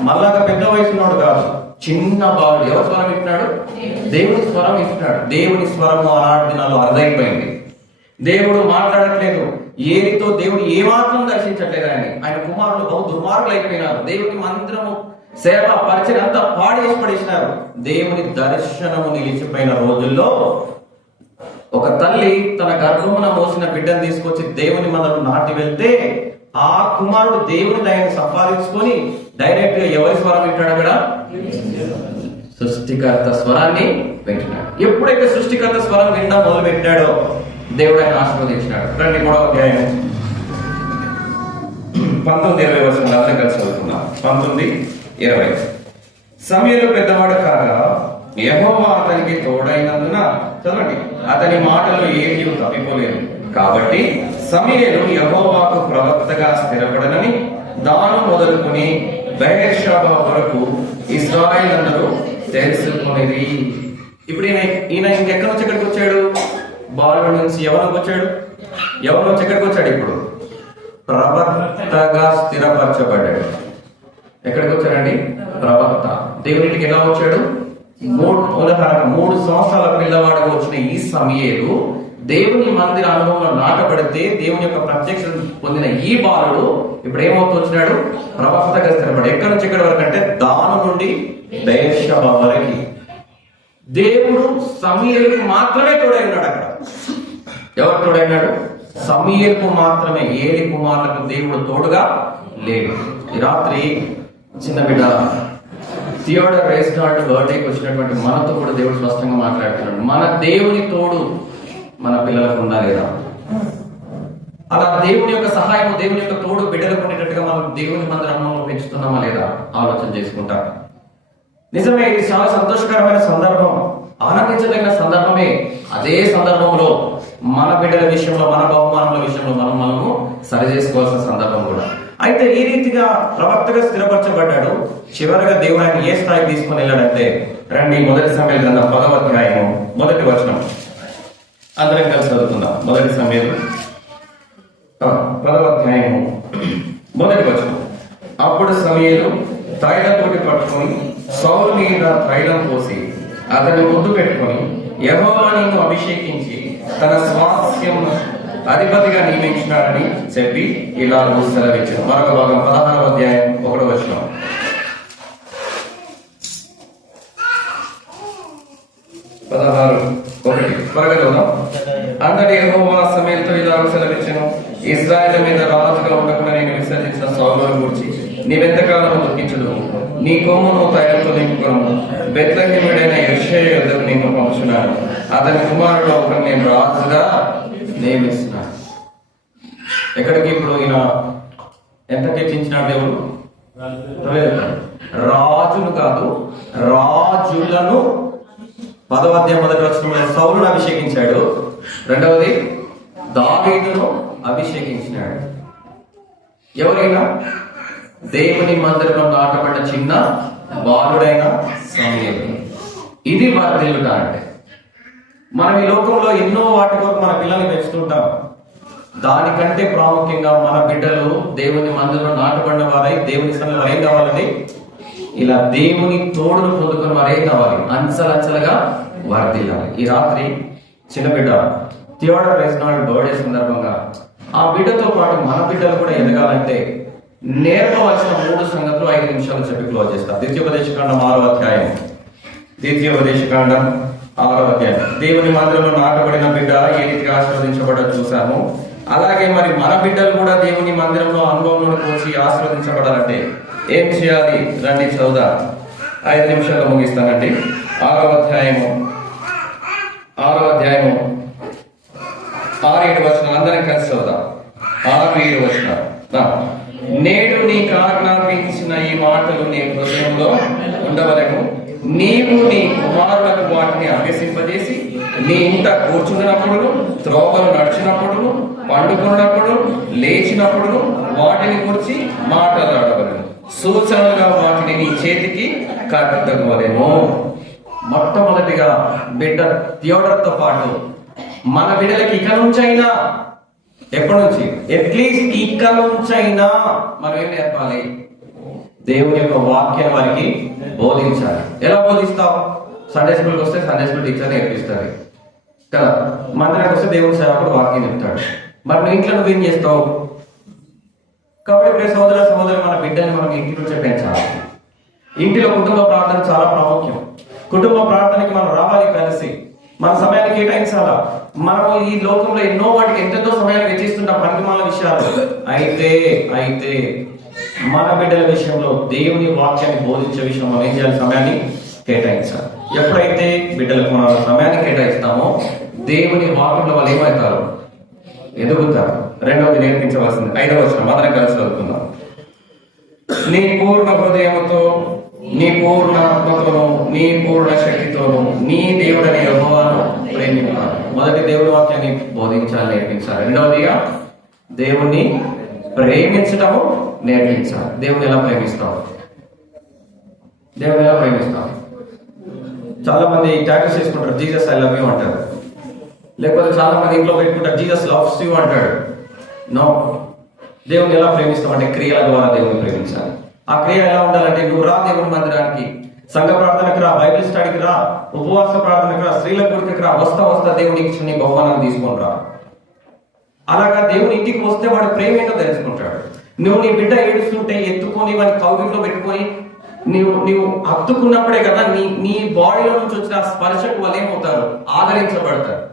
మళ్ళాగా పెద్ద వయసున్నాడు కాదు, చిన్న బాలుడు ఎవరి స్వరం వింటున్నాడు? దేవుని స్వరం వింటున్నాడు. దేవుని స్వరము ఆనాటి దినాల్లో అర్థమైపోయింది. దేవుడు మాట్లాడట్లేదు. ఏలితో దేవుడు ఏమాత్రం దర్శించట్లేదు. ఆయన కుమారులు బహు దుర్మార్గులు అయిపోయినారు. దేవుని మందిరము, సేవ, పరిచయం అంతా పాడేసి పడేసినారు. దేవుని దర్శనము నిలిచిపోయిన రోజుల్లో ఒక తల్లి తన గర్భమున మోసిన బిడ్డను తీసుకొచ్చి దేవుని మందిరం నాటి వెళ్తే, ఆ కుమారుడు దేవుని దయను సంపాదించుకొని డైరెక్ట్ గా ఎవరి స్వరం వింటాడు? అక్కడ సృష్టికర్త స్వరాన్ని వింటున్నాడు. ఎప్పుడైతే సృష్టికర్త స్వరం వినడం మొదలు పెట్టాడో దేవుడు ఆయన ఆశీర్వదించినాడు. రండి 3వ అధ్యాయం 19-20 వచనాలు అందరం కలిసి చదువుకుందాం. 19-20. సమూయేలు పెద్దవాడు కాగా యెహోవా అతనికి తోడైనందున, చదవండి, అతని మాటలు ఏమీ తప్పిపోలేదు. కాబట్టి సమూయేలు యెహోవాకు ప్రవక్తగా స్థిరపడనని దాను మొదలుకొని బెయేర్షెబా వరకు ఇశ్రాయేలు అందరూ తెలుసుకునేది. ఇప్పుడు ఈయన ఇంకెక్కడి నుంచి ఎక్కడికి వచ్చాడు? బాలుడి నుంచి ఎవరికి వచ్చాడు? ఎవరి నుంచి ఎక్కడికి వచ్చాడు? ఇప్పుడు ప్రవక్తగా స్థిరపరచబడ్డాడు. ఎక్కడికి వచ్చాడండి? ప్రవక్త. దేవునికి ఎలా వచ్చాడు? 3 సంవత్సరాల పిల్లవాడిగా వచ్చిన ఈ సమూయేలు దేవుని మందిర అనుభవంలో నాటబడితే దేవుని యొక్క ప్రత్యక్షత పొందిన ఈ బాలుడు ఇప్పుడు ఏమవుతూ వచ్చినాడు? ప్రవక్తగా స్థిరపడి. ఎక్కడి నుంచి ఎక్కడి వరకు అంటే దాను నుండి బెయేర్షెబా వరకు. దేవుడు సమూయేలుకు మాత్రమే తోడై ఉన్నాడు. అక్కడ ఎవరు తోడైనాడు? సమూయేలుకు మాత్రమే. ఏలి కుమారులకు దేవుడు తోడుగా లేడు. ఈ రాత్రి చిన్న బిడ్డ థియోడర్ రేస్నాల్డ్ బర్త్డేకి వచ్చినటువంటి మనతో కూడా దేవుడు స్పష్టంగా మాట్లాడుతున్నాడు. మన దేవుని తోడు మన పిల్లలకు ఉందా లేదా? అలా దేవుని యొక్క సహాయం, దేవుని యొక్క తోడు బిడ్డలకు ఉండేటట్టుగా మనం దేవుని మందిరంలో పెంచుతున్నామా లేదా ఆలోచన చేసుకుంటాం. నిజమే, ఇది చాలా సంతోషకరమైన సందర్భం, ఆనందించదగిన సందర్భమే. అదే సందర్భంలో మన బిడ్డల విషయంలో, మన బహుమానముల విషయంలో మనము సరి చేసుకోవాల్సిన సందర్భం కూడా. అయితే ఈ రీతిగా ప్రవక్తగా స్థిరపరచబడ్డాడు. చివరిగా దేవుడు ఆయన ఏ స్థాయికి తీసుకుని వెళ్ళాడంటే, రండి 1 సమూయేలు గ్రంథం 10వ అధ్యాయం 1వ వచనం అందరం కలిసి చదువుకుందాం. 1 సమూయేలు 10వ అధ్యాయం 1వ వచనం. అప్పుడు సమూయేలు తైలంతోటి పట్టుకొని సౌలు మీద తైలం పోసి అతన్ని ముద్దు పెట్టుకొని యెహోవా నిన్ను అభిషేకించి తన స్వాస్థ్యం అధిపతిగా నియమించినాడని చెప్పి ఇలా సెలవిచ్చాడు. మరొక భాగం 16వ అధ్యాయం 1వ వచనం. 16:1 త్వరగా చదువుదాం. అంతటి యెహోవా సమూయేలుతో ఇలా సెలవిచ్చాను, ఇశ్రాయేలు మీద రాజుగా ఉండకుండా నేను విసర్జించిన సౌలును గురించి నీవెంతకాలం దుఃఖించుదు? నీ కొమ్మును తైలంతో నింపుకొను. బెత్లెహేమీయుడైన యెషయా యొద్దకు నిన్ను పంపుచున్నాను. అతని కుమారుడు ఒకరిని నేను రాజుగా నియమిస్తున్నాను. ఎక్కడికి ఇప్పుడు ఈయన ఎంత హెచ్చించినాడు దేవుడు? రాజులు కాదు, రాజులను. 10వ అధ్యాయం 1వ వచనంలో సౌలును అభిషేకించాడు. 2వది దావీదును అభిషేకించినాడు. ఎవరైనా దేవుని మందిరంలో నాటబడ్డ చిన్న బాలుడైన సమూయేలు. ఇది వర్ధిల్లుట అంటే. మనం ఈ లోకంలో ఎన్నో వాటి కొరకు మన పిల్లల్ని పెంచుతుంటాం. దానికంటే ప్రాముఖ్యంగా మన బిడ్డలు దేవుని మందిరంలో నాటబడిన వారై దేవుని సన్నిధిలో ఏం కావాలండి? ఇలా దేవుని తోడును పొందుకున్న వారు ఏం కావాలి? అంచెలంచెలుగా వర్ధిల్లాలి. ఈ రాత్రి చిన్న బిడ్డ థియోడర్ రేస్నాల్డ్ బర్త్డే సందర్భంగా ఆ బిడ్డతో పాటు మన బిడ్డలు కూడా ఎదగాలంటే నేర్పవలసిన 3 సంగతులు 5 నిమిషాలు చెప్పి క్లోజ్ చేస్తారు. ద్వితీయోపదేశకాండం 6వ అధ్యాయం. ద్వితీయోపదేశకాండం 6వ అధ్యాయం. దేవుని మందిరంలో నాటబడిన బిడ్డ ఏ రీతిగా ఆశీర్వదించబడ్డ చూసాము. అలాగే మరి మన బిడ్డలు కూడా దేవుని మందిరంలో అనుభవంలో వచ్చి ఆశీర్వదించబడాలంటే ఏం చేయాలి? రండి చదువుదాం. 5 నిమిషాల్లో ముగిస్తానండి. 6వ అధ్యాయము 6-7 వచనాలు అందరం కలిసి చదువుదాం. 6-7 వచనాలు. నేడు నీకు ఆజ్ఞాపించిన ఈ మాటలు నీ హృదయంలో ఉండవలెను. నీవు నీ కుమారులకు వాటిని అభ్యసింపజేసి నీ ఇంట కూర్చున్నప్పుడు, త్రోవలు నడిచినప్పుడు, పండుకున్నప్పుడు, లేచినప్పుడు వాటిని గురించి మాట్లాడవలెను. సూచనలుగా వాటిని నీ చేతికి కట్టవలెను. మొట్టమొదటిగా బిడ్డ థియోడర్తో పాటు మన బిడ్డలకి ఇక నుంచైనా, ఎప్పటి నుంచి, అట్లీస్ట్ ఇక నుంచైనా మనం ఏం నేర్పాలి? దేవుని యొక్క వాక్యం వారికి బోధించాలి. ఎలా బోధిస్తావు? సండే స్కూల్కి వస్తే సండే స్కూల్ టీచర్ నేర్పిస్తుంది కదా. మందిరానికి వస్తే దేవుని సేవకుడు వాక్యం చెప్తాడు. మరి నువ్వు ఇంట్లో నువ్వేం చేస్తావు? కాబట్టి సోదర మన బిడ్డని మనం ఇంటి నుంచే పెంచాలి. ఇంటిలో కుటుంబ ప్రార్థన చాలా ప్రాముఖ్యం. కుటుంబ ప్రార్థనకి మనం రావాలి కలిసి, మన సమయాన్ని కేటాయించాలా. మనం ఈ లోకంలో ఎన్నో వాటికి ఎంతెంతో సమయాన్ని వెచ్చిస్తుంటాం పనికిమాల విషయాలు. అయితే మన బిడ్డల విషయంలో దేవుని వాక్యాన్ని బోధించే విషయంలో ఏం చేయాలి? సమయాన్ని కేటాయించాలి. ఎప్పుడైతే బిడ్డలకు మన సమయాన్ని కేటాయిస్తామో దేవుని వాక్యంలో వాళ్ళు ఏమవుతారు? ఎదుగుతారు. రెండవది నేర్పించవలసింది 5వ వచనం అందరం కలిసి చదువుకుందాం. నీ పూర్ణ హృదయముతో, నీ పూర్ణ ఆత్మతోను, నీ పూర్ణ శక్తితోను నీ దేవుడని యెహోవాను ప్రేమించాలి. మొదటి దేవుని వాక్యాన్ని బోధించాలి, నేర్పించాలి. రెండవదిగా దేవుణ్ణి ప్రేమించటము నేర్పించాలి. దేవుని ఎలా ప్రేమిస్తాం? దేవుని ఎలా ప్రేమిస్తాం? చాలా మంది టాటూస్ చేసుకుంటారు, జీసస్ ఐ లవ్ యూ అంటారు. లేకపోతే చాలా మంది ఇంట్లో పెట్టుకుంటారు, జీసస్ లవ్స్ యూ అంటాడు. నో. దేవుని ఎలా ప్రేమిస్తాం అంటే క్రియల ద్వారా దేవుని ప్రేమించాలి. ఆ క్రియ ఎలా ఉండాలంటే, నువ్వు రా దేవుని మందిరానికి, సంఘ ప్రార్థనకు రా, బైబిల్ స్టడీకి రా, ఉపవాస ప్రార్థనకు రా, స్త్రీల గుడికి రా, వస్తా దేవుని ఇచ్చిన నీ బహుమానం తీసుకొని రా. అలాగా దేవుని ఇంటికి వస్తే వాడు ప్రేమ ఏంటో తెలుసుకుంటాడు. నువ్వు నీ బిడ్డ ఏడుస్తుంటే ఎత్తుకొని వాడిని కౌగిట్లో పెట్టుకొని నీవు హత్తుకున్నప్పుడే కదా నీ బాడీలో నుంచి వచ్చిన స్పర్శకు వాళ్ళు ఏమవుతారు? ఆదరించబడతారు.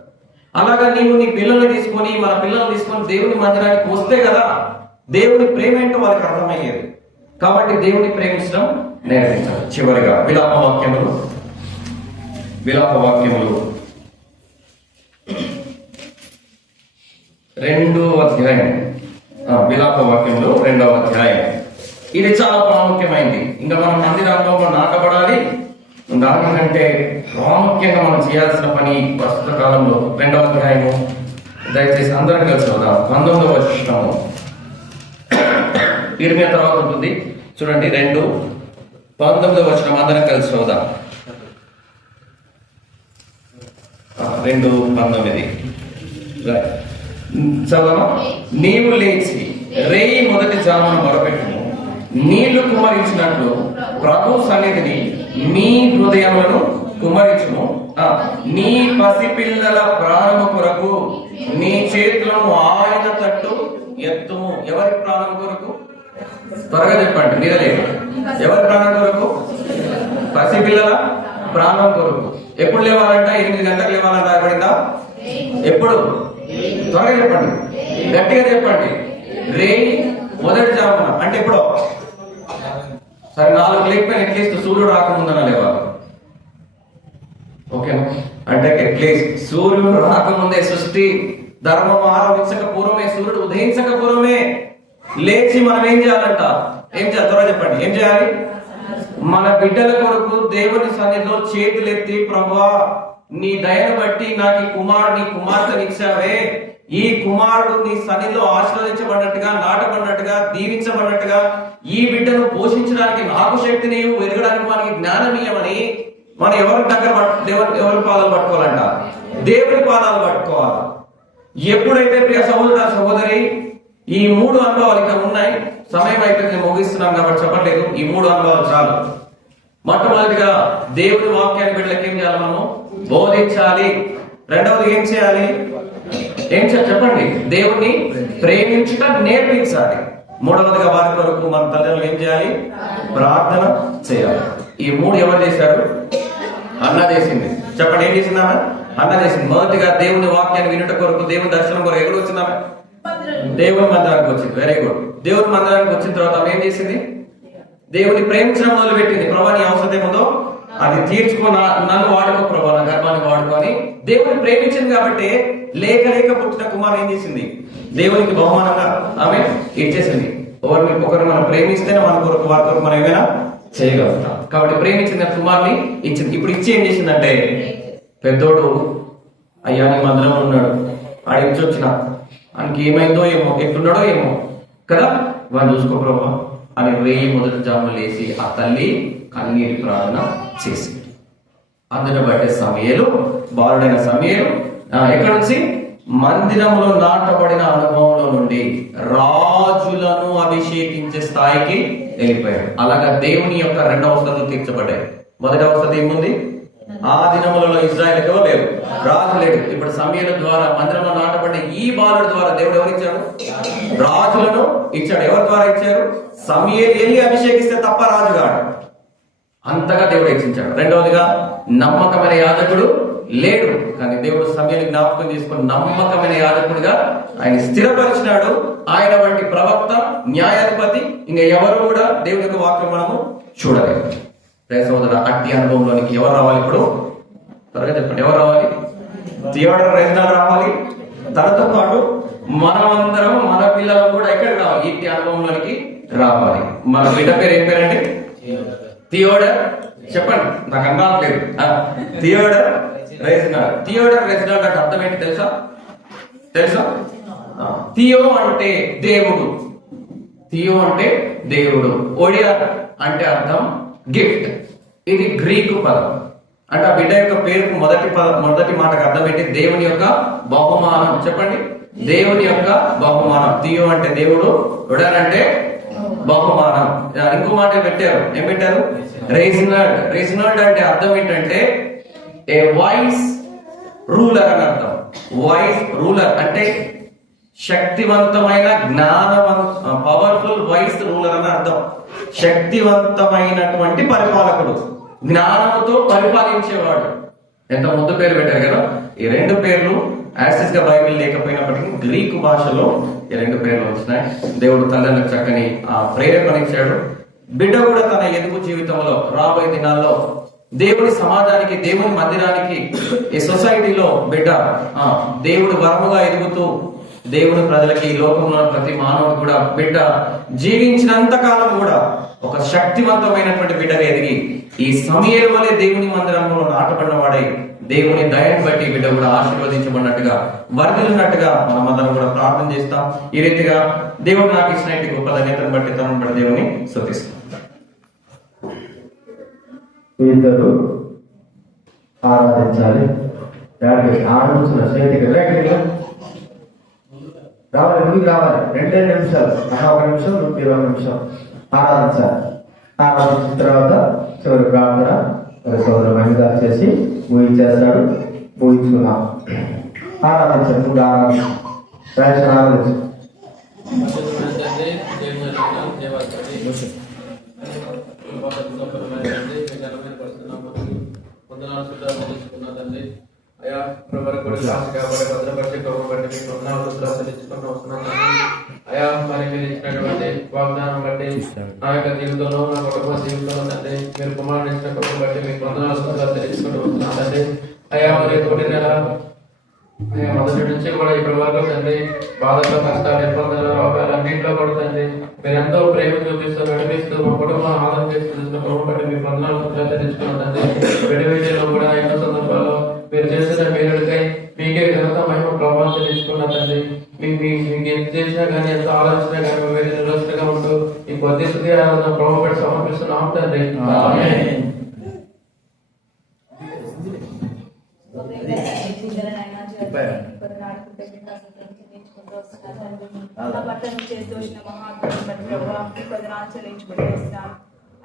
అలాగా నీవు నీ పిల్లల్ని తీసుకొని, మన పిల్లల్ని తీసుకొని దేవుని మందిరానికి వస్తే కదా దేవుని ప్రేమ ఏంటో వాళ్ళకి అర్థమయ్యేది. కాబట్టి దేవుని ప్రేమించడం నేర్పించాలి. చివరిగా విలాప వాక్యములు 2వ అధ్యాయం. విలాప వాక్యములు 2వ అధ్యాయం. ఇది చాలా ప్రాముఖ్యమైనది. ఇంకా మనం మందిరంలో నాటబడాలి. దానికంటే ప్రాముఖ్యంగా మనం చేయాల్సిన పని ప్రస్తుత కాలంలో 2వ అధ్యాయము. దయచేసి అందరం కలిసి చూద్దాం. 19వ వచనము ఇరిమియా తర్వాత ఉంటుంది. చూడండి, 2:19 వచనం అందరం కలిసి చూద్దాం. 2:19 చదవనా? నీవు లేచి రేయి మొదటి జామున మొరపెట్టుము, నీళ్లు కుమ్మరించినట్లు ప్రభు సన్నిధిని మీ హృదయములను కుమ్మరించుము. నీ పసిపిల్లల ప్రాణము కొరకు నీ చేతులను ఆయన తట్టు ఎత్తుము. ఎవరి ప్రాణం కొరకు? త్వరగా చెప్పండి, మీద లేదు. ఎవరి ప్రాణం కొరకు? పసిపిల్లల ప్రాణం కొరకు. ఎప్పుడు లేవాలంట? 8 గంటలకు లేవాలంట. రాయబడిందా? ఎప్పుడు? త్వరగా చెప్పండి, గట్టిగా చెప్పండి. రేయి మొదటి జామున అంటే ఎప్పుడో? సరే, 4 లేకపోయినా అట్లీస్ట్ సూర్యుడు రాకముందన లేవాలి. ఓకేనా? అంటే అట్లీస్ట్ సూర్యుడు రాకముందే, సృష్టి ధర్మం ఆరంభించక పూర్వమే, సూర్యుడు ఉదయించక పూర్వమే లేచి మనం ఏం చేయాలంట? ఏం చేయాలి? త్వరగా చెప్పండి. ఏం చేయాలి? మన బిడ్డల కొరకు దేవుని సన్నిధిలో చేతులెత్తి, ప్రభువా నీ దయను బట్టి నాకు ఈ కుమార్తెనిచ్చావే, ఈ కుమారుడు నీ సన్నిధిలో ఆశీర్వదించబడినట్టుగా, నాటబడినట్టుగా, దీవించబడినట్టుగా ఈ బిడ్డను పోషించడానికి నాకు శక్తిని, ఎదగడానికి మనకి జ్ఞానమీయమని మనం ఎవరి పాదాలు పట్టుకోవాలంట? దేవుని పాదాలు పట్టుకోవాలి. ఎప్పుడైతే ప్రియ సహోదర సహోదరి ఈ 3 అనుభవాలు ఇక్కడ ఉన్నాయి. సమయం అయిపోయింది, ముగిస్తున్నాను కాబట్టి చెప్పట్లేదు. ఈ 3 అనుభవాలు చాలు. మొట్టమొదటిగా దేవుని వాక్యాన్ని బిడ్డలకు ఏం చేయాలి? మనము బోధించాలి. రెండవది ఏం చేయాలి? చెప్పండి, దేవుణ్ణి ప్రేమించటం నేర్పించాలి. మూడవదిగా వారి కొరకు మన తల్లిదండ్రులు ఏం చేయాలి? ప్రార్థన చేయాలి. ఈ 3 ఎవరు చేశారు? అన్న చేసింది. చెప్పండి, ఏం చేసింది ఆమె? అన్న చేసింది. మొదటిగా దేవుని వాక్యాన్ని వినుట కొరకు, దేవుని దర్శనం కొరకు ఎక్కడ వచ్చింది ఆమె? దేవుని మందిరానికి వచ్చింది. Very good. దేవుని మందిరానికి వచ్చిన తర్వాత ఆమె ఏం చేసింది? దేవుని ప్రేమించడం మొదలు పెట్టింది. ప్రభా నీ అవసరం ఏముందో అది తీర్చుకో, నన్ను వాడుకో ప్రభా, నా గర్భాన్ని వాడుకొని దేవుని ప్రేమించింది. కాబట్టి లేక పుట్టిన కుమారు ఏం చేసింది? దేవునికి బహుమానంగా ఆమె ఇచ్చేసింది. ఒకరు మనం ప్రేమిస్తేనే మన కొరకు, వారి కొరకు మనం ఏమైనా చేయగలుగుతాం. కాబట్టి ప్రేమించిన కుమార్ని ఇచ్చింది. ఇప్పుడు ఇచ్చి ఏం చేసిందంటే, పెద్దోడు అయ్యా నీ మందిరంలో ఉన్నాడు, ఆడి ఇచ్చి వచ్చిన ఆయనకి ఏమైందో ఏమో, ఎట్లున్నాడో ఏమో కదా, వాడిని చూసుకో ప్రభా అని రేయి మొదటి జామున లేచి ఆ తల్లి కన్నీటి ప్రార్థన చేసింది. అందుని బట్టే సమయలు, బాలుడైన సమయలు ఎక్కడి నుంచి? మందిరంలో నాటబడిన అనుభవంలో నుండి రాజులను అభిషేకించే స్థాయికి వెళ్ళిపోయాడు. అలాగా దేవుని యొక్క 2 అవసరాలు తీర్చబడ్డాయి. మొదటి అవసరం ఏముంది? ఆ దినములలో ఇజ్రాయెల్కి లేరు, రాజు లేడు. ఇప్పుడు సమయల ద్వారా మందిరంలో నాటబడిన ఈ బాలుడి ద్వారా దేవుడు ఎవరు ఇచ్చాడు? రాజులను ఇచ్చాడు. ఎవరి ద్వారా ఇచ్చారు? సమయలు వెళ్ళి అభిషేకిస్తే తప్ప రాజుగాడు. అంతగా దేవుడు హెచ్చించాడు. రెండవదిగా నమ్మకమైన యాజకుడు లేడు, కానీ దేవుడు సమయాన్ని జ్ఞాపకం తీసుకుని నమ్మకమైన యాజకుడిగా ఆయన స్థిరపరిచినాడు. ఆయన వంటి ప్రవక్త, న్యాయాధిపతి ఇంకా ఎవరు కూడా దేవుని యొక్క వాక్యం మనము చూడలేదు. ప్రియ సోదర, అట్టి అనుభవంలోనికి ఎవరు రావాలి? ఇప్పుడు త్వరగా చెప్పండి, ఎవరు రావాలి? థియోడర్ రెజినాల్డ్ రావాలి. తనతో పాటు మనమందరం, మన పిల్లలు కూడా ఎక్కడికి రావాలి? ఇట్టి అనుభవంలోనికి రావాలి. మన బిడ్డ పేరు ఏం పేరండి? థియోడర్. చెప్పండి, నాకు అర్థం. Theodore Reginald. థియోడర్ రెజినాల్డ్ అంటే అర్థం ఏంటి తెలుసా? థియో అంటే దేవుడు. థియో అంటే దేవుడు. ఒడియా అంటే అర్థం గిఫ్ట్. ఇది గ్రీకు పదం. అంటే ఆ బిడ్డ యొక్క పేరుకు మొదటి మాటకు అర్థం ఏంటి? దేవుని యొక్క బహుమానం. చెప్పండి, దేవుని యొక్క బహుమానం. థియో అంటే దేవుడు, ఒడియర్ అంటే బహుమానం. ఇంకో మాట పెట్టారు, ఏం పెట్టారు? రెజినాల్డ్. రెజినాల్డ్ అంటే అర్థం ఏంటంటే ఏ వాయిస్ రూలర్ అని అర్థం. వాయిస్ రూలర్ అంటే శక్తివంతమైన పవర్ఫుల్ వాయిస్ రూలర్ అని అర్థం. శక్తివంతమైనటువంటి పరిపాలకుడు, జ్ఞానంతో పరిపాలించేవాడు. ఎంత ముద్దు పేరు పెట్టారు కదా. ఈ రెండు పేర్లు యాక్సిస్ గా బైబిల్ లేకపోయినప్పటికీ గ్రీకు భాషలో ఈ రెండు పేర్లు వచ్చినాయి. దేవుడు తల్లిదండ్రులకు చక్కని ప్రేరేపణ ఇచ్చాడు. బిడ్డ కూడా తన ఎదుగు జీవితంలో రాబోయే దినాల్లో దేవుని సమాజానికి, దేవుని మందిరానికి, ఈ సొసైటీలో బిడ్డ దేవుడు వరముగా ఎదుగుతూ దేవుని ప్రజలకి, ఈ లోకంలో ప్రతి మానవుడు కూడా బిడ్డ జీవించినంత కాలం కూడా ఒక శక్తివంతమైనటువంటి బిడ్డగా ఎదిగి ఈ సమయాల వలె దేవుని మందిరంలో నాటబడిన వాడై దేవుని దయని బట్టి బిడ్డ కూడా ఆశీర్వదించబడినట్టుగా, వర్ధిల్లినట్టుగా మనమందరం కూడా ప్రార్థన చేస్తాం. ఈ రీతిగా దేవుడు నాకు ఇచ్చినట్టు గొప్ప ధన్యతను బట్టి తనను బట్టి దేవుని స్తుతిస్తాం. ఇద్దరు ఆరాధించాలి. ఆనందించిన స్నేహితులు రావాలి, ముందుకు రావాలి. 2 నిమిషాలు, 1 నిమిషం, 20 నిమిషం ఆరాధించాలి. ఆరాధించిన తర్వాత చివరి ప్రార్థన సోదరు మహిళ చేసి ఊహించేస్తాడు. ఊహించుకున్నాం. ఆరాధించాలి. 3 ఆరాధించాలి. ఆరాధించాలి. అయా అయా మరి మీరు ఇచ్చినటువంటి వాగ్దానం బట్టి నా యొక్క జీవితంలో, నా కుటుంబ జీవితంలో తండ్రి మీరు కుమారుడు ఇచ్చిన కొడుకు బట్టి మీకు వందనాలు తెలుసుకుంటూ వస్తున్నాను తండ్రి. అయా మరి 1 నెల మొదటి నుంచి కూడా ఇప్పటి వరకు తండ్రి బాధలు, కష్టాలు, ఇబ్బందులు, రోగాలు అన్నింటిలో కూడా తండ్రి మీరు ఎంతో ప్రేమ చూపిస్తూ నడిపిస్తూ మా కుటుంబం ఆదరణ చేస్తున్న ప్రభు బట్టి మీకు వందనాలు తెలుసుకున్నాం తండ్రి. విడివిడిలో కూడా ఎన్నో సందర్భాల్లో మీరు చేసిన మేలుకై మీకే ఘనత, మహిమ, ప్రభావం తెలుసుకున్నా తండ్రి. మీకు ఎంత చేసినా కానీ, ఎంత ఆలోచన కానీ మీరు నిరసనగా ఉంటూ ఈ కొద్ది స్థుతి ఆరాధన ప్రభు బట్టి సమర్పిస్తున్నాం తండ్రి.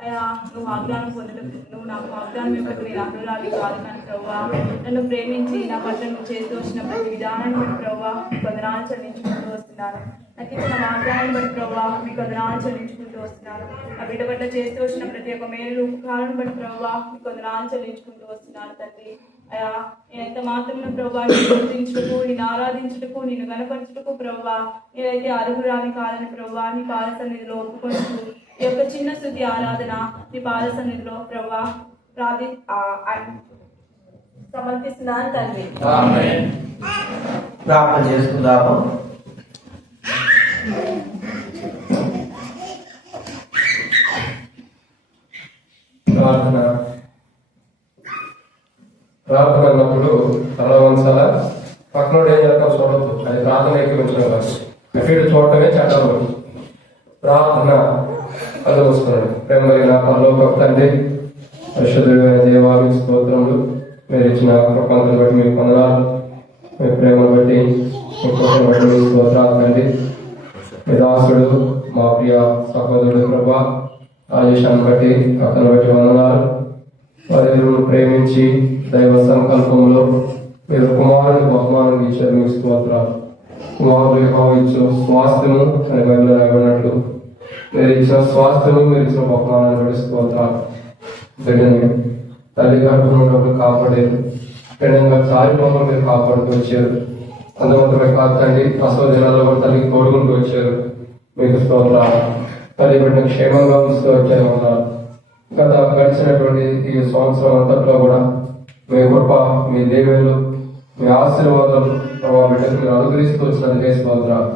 అయ్యా నువ్వు వాగ్దానం పొందడం, నువ్వు నాకు వాగ్దానం ఇవ్వకు నేను అర్హురాలి కాదు కానీ ప్రభువా, నన్ను ప్రేమించి నా పట్ల నువ్వు చేస్తూ వచ్చిన ప్రతి విధానాన్ని బట్టి ప్రభువా మీకు వందనాలు చెల్లించుకుంటూ వస్తున్నాను. నాకు ఇచ్చిన వాగ్దానాన్ని బట్టి ప్రభువా మీకు వందనాలు చెల్లించుకుంటూ వస్తున్నాను. ఆ బిడ్డ పట్ల చేస్తూ వచ్చిన ప్రతి ఒక్క మేలు, ఉపకారం బట్టి ప్రభువా మీకు వందనాలు చెల్లించుకుంటూ వస్తున్నాను తండ్రి. అయ్యా నేనైతే మాత్రం ప్రభువా నేను గుర్తించుటకు, నేను ఆరాధించుటకు, నేను కనపరచుటకు ప్రభువా నేనైతే అర్హురాలి కాదని ప్రభువా నీ పాద సన్నిధిలో ఒప్పుకొంటూ ఈ యొక్క చిన్న స్తుతి ఆరాధన నీ పాద సన్నిధిలో ప్రభువా సమర్పిస్తున్నాను తండ్రి. ప్రార్థన చేసుకుందాము. ప్రార్థన అన్నప్పుడు తల వంచాల, పక్కనోడు ఏం చేస్తాం చూడద్దు. అది ప్రార్థన ఎక్కువించడం కాదు. అటు చూడటమే చట్టాలు. ప్రార్థన కళ్ళు మూసుకున్నాడు. ప్రేమలిగిన పరలోక తండ్రి, పరిశుద్ధుడైన దేవాలయ స్తోత్రములు. మీరు ఇచ్చిన కృపను బట్టి మీకు వందనాలు. మీ ప్రేమను బట్టి, మీ కృపను బట్టి మీ స్తోత్రాలు తండ్రి. మీ దాసుడు మా ప్రియ సహోదరుడు ప్రభా ఆదేశాన్ని బట్టి, అతను బట్టి వందనాలు. వారు ప్రేమించి దైవ సంకల్పంలో మీరు కుమారుని బహుమానం ఇచ్చారు. మీ స్తోత్రాలు. కుమారులు ఇచ్చు స్వాస్థ్యము అని బైబిల్లో రాయబడినట్లు మీరు ఇచ్చిన స్వాస్థ్యము, మీరు ఇచ్చిన బహుమానాన్ని బట్టి స్తోత్రాలు. బిడ్డని తల్లి గర్భంలో కాపాడారు. బిడ్డంగా చారిపోవడం మీరు కాపాడుతూ వచ్చారు. అందువల్ల కాదండి అసౌజనాల్లో కూడా తల్లికి తోడుకుంటూ వచ్చారు. మీకు స్తోత్రాలు. తల్లి బిడ్డను క్షేమంగా ఉంచుతూ వచ్చారు. గడిచినటువంటి ఈ సంవత్సరం అంతట్లో కూడా మీ కృప, మీ దేవుళ్ళు, మీ ఆశీర్వాదాలు ప్రభావ బిడ్డకు మీరు అనుగ్రహిస్తూ వచ్చినందుకే స్తోత్రాలు.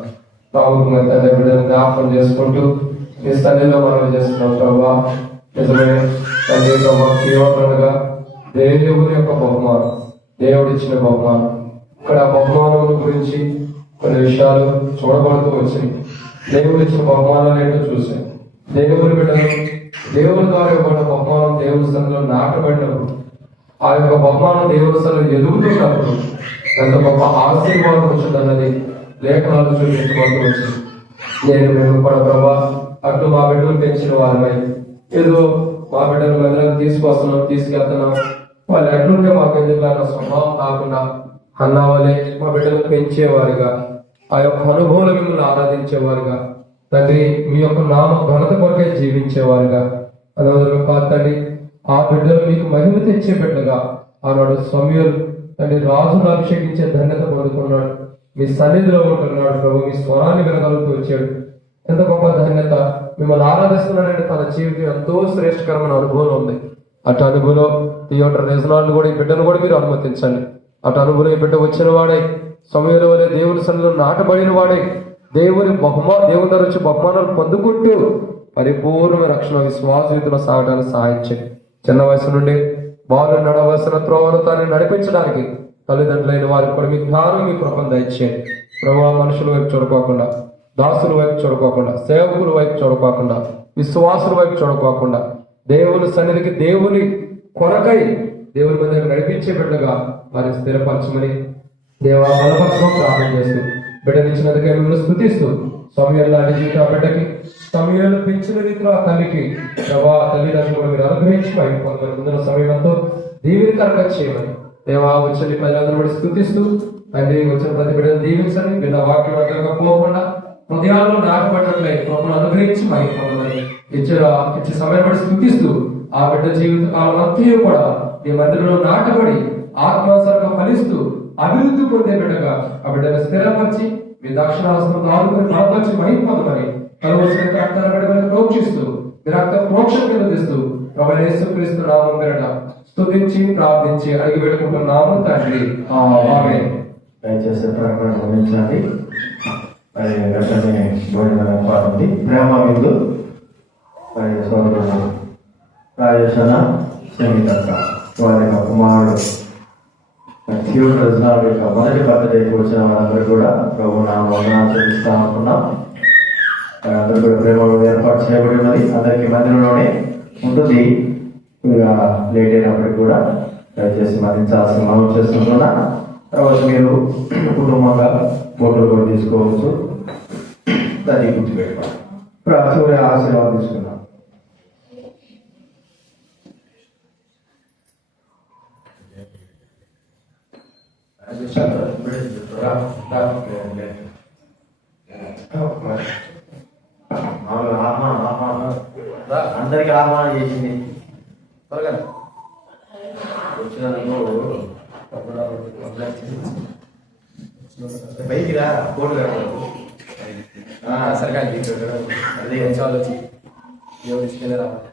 ప్రాముఖ్యంగా తండ్రి బిడ్డను జ్ఞాపకం చేసుకుంటూ మీ సన్నిధిలో మనం చేస్తున్నాం ప్రభావ. నిజమే తండ్రి ప్రభావ, కేవలంగా దేవుని యొక్క బహుమానం, దేవుడిచ్చిన బహుమానం. ఇక్కడ బహుమానం గురించి కొన్ని విషయాలు చూడబడుతూ వచ్చింది. దేవుడు ఇచ్చిన బహుమానాలు ఏంటో చూసాం. దేవుని బిడ్డలు దేవుని ద్వారా ఇవ్వబడిన బహుమానం దేవుని స్థలంలో నాటబడినప్పుడు, ఆ యొక్క బహుమానం దేవుని స్థలంలో ఎదుగుతున్నప్పుడు ఎంత గొప్ప ఆశీర్వాదం వచ్చిందన్నది లేఖనాలు చూపించబడుతూ వచ్చింది. మేము కూడా ప్రభా అటు మా బిడ్డలు పెంచిన వారమై ఏదో మా బిడ్డలు మందిరాన్ని తీసుకొస్తున్నాం, తీసుకెళ్తున్నాం, వాళ్ళు ఎట్లుంటే మాకు ఎందుకు అన్న స్వభావం కాకుండా అన్నవాళ్ళే మా బిడ్డలు పెంచేవారుగా, ఆ యొక్క అనుభవాలు మిమ్మల్ని ఆరాధించేవారుగా, తండ్రి మీ యొక్క నామ ఘనత కొరకే జీవించేవారుగా, అదొక కాదు తండ్రి. ఆ బిడ్డలు మీకు మహిమ తెచ్చే బిడ్డగా ఆనాడు సమూయేలు తండ్రి రాజును అభిషేకించే ధన్యత పొందుకున్నాడు. మీ సన్నిధిలో ఉంటున్నాడు ప్రభు, మీ స్వరాన్ని వినగలుగుతూ వచ్చాడు. ఎంత గొప్ప ధన్యత. మిమ్మల్ని ఆరాధిస్తున్నాడంటే తన జీవితం ఎంతో శ్రేష్టకరమైన అనుభవం ఉంది. అటు అనుభవం థియేటర్ రిజనాలను కూడా ఈ బిడ్డను కూడా మీరు అనుమతించండి. అటు అనుభవం ఈ బిడ్డ వచ్చిన వాడే, సమయంలో వలె దేవుని సన్నిధిలో నాటబడిన వాడే, దేవుని దగ్గర వచ్చి బహుమానాలు పొందుకుంటూ పరిపూర్ణ రక్షణ విశ్వాసయుతులు సాగడానికి సహాయం చేయండి. చిన్న వయసు నుండి బాలు నడవలసిన త్రోవను తాను నడిపించడానికి తల్లిదండ్రులైన వారికి కూడా మీ జ్ఞానం, మీ కృపను దయచేయండి. ప్రభావ మనుషుల వైపు చూడుకోకుండా, దాసుల వైపు చూడుకోకుండా, సేవకుల వైపు చూడుకోకుండా, విశ్వాసుల వైపు చూడుకోకుండా, దేవుని సన్నిధికి దేవుని కొరకై దేవుని మీద నడిపించే బిడ్డగా వారిని స్థిరపరచమని దేవా బలపరచడం ప్రార్థన చేస్తూ బిడ్డనిచ్చినందుకే మిమ్మల్ని స్తుతిస్తూ సమయాలు లాంటి జీవితం బిడ్డకి సమయాలు పెంచిన రీతిలో ఆ తల్లికి ప్రభా తల్లిదండ్రులు మీరు అనుగ్రహించి ముందున్న సమయంతో దీవెనకరంగా చేయమని దేవా వచ్చి ప్రజలందరూ కూడా స్తుతిస్తూ తండ్రి వచ్చిన ప్రతి బిడ్డను దీవించండి. బిడ్డ వాక్యం అడ్డంగా పోకుండా హృదయాల్లో నాటపడినట్లే కృపను అనుగ్రహించి మహిమని ఇచ్చే సమయం బట్టి స్థుతిస్తూ ఆ బిడ్డ జీవిత కాలం అంతా కూడా మీ మందిరంలో నాటబడి ఆత్మానుసారంగా ఫలిస్తూ అభివృద్ధి పొందే బిడ్డగా ఆ బిడ్డను స్థిరపరిచి మీ దక్షిణాస్తం ఆదుకుని బలపరిచి మహిమని కలవలసిన రక్తాన్ని బిడ్డని ప్రోక్షిస్తూ మీ రక్త ప్రోక్షణ నిర్వహిస్తూ ప్రభు యేసుక్రీస్తు నామం పేరట స్తుతించి ప్రార్థించి అడిగి పెట్టుకుంటున్నాము తండ్రి. ఆమేన్. దయచేసి ప్రకటన గమనించండి. మరి వెంటనే భోజనం ఏర్పాటు ప్రేమ విందు మరి సోదరుడు రాజేశన సంగీతక్క వారి యొక్క కుమారుడు థియోటర్స్ యొక్క మొదటి బర్త్డేకి వచ్చిన వారందరూ కూడా ప్రభు నా వందనాలు చెల్లిస్తా అనుకున్నాం. అందరూ కూడా ప్రేమ ఏర్పాటు చేయబడి ఉన్నది. అందరికీ మందిరంలోనే ఉంటుంది. ఇక లేట్ అయినప్పటికీ కూడా దయచేసి మరించాల్సిన మనం చేస్తున్నా. తర్వాత మీరు కుటుంబంగా ఫోటోలు కూడా తీసుకోవచ్చు. దాన్ని గుర్తుపెట్టుకోండి. ఇప్పుడు చివరి ఆశీర్వాదం తీసుకున్నాం. అందరికి ఆహ్వానం చేసింది త్వరగా పైకి రా కోటు సరిగా అదే వచ్చి తీసుకెళ్ళి రావాలి.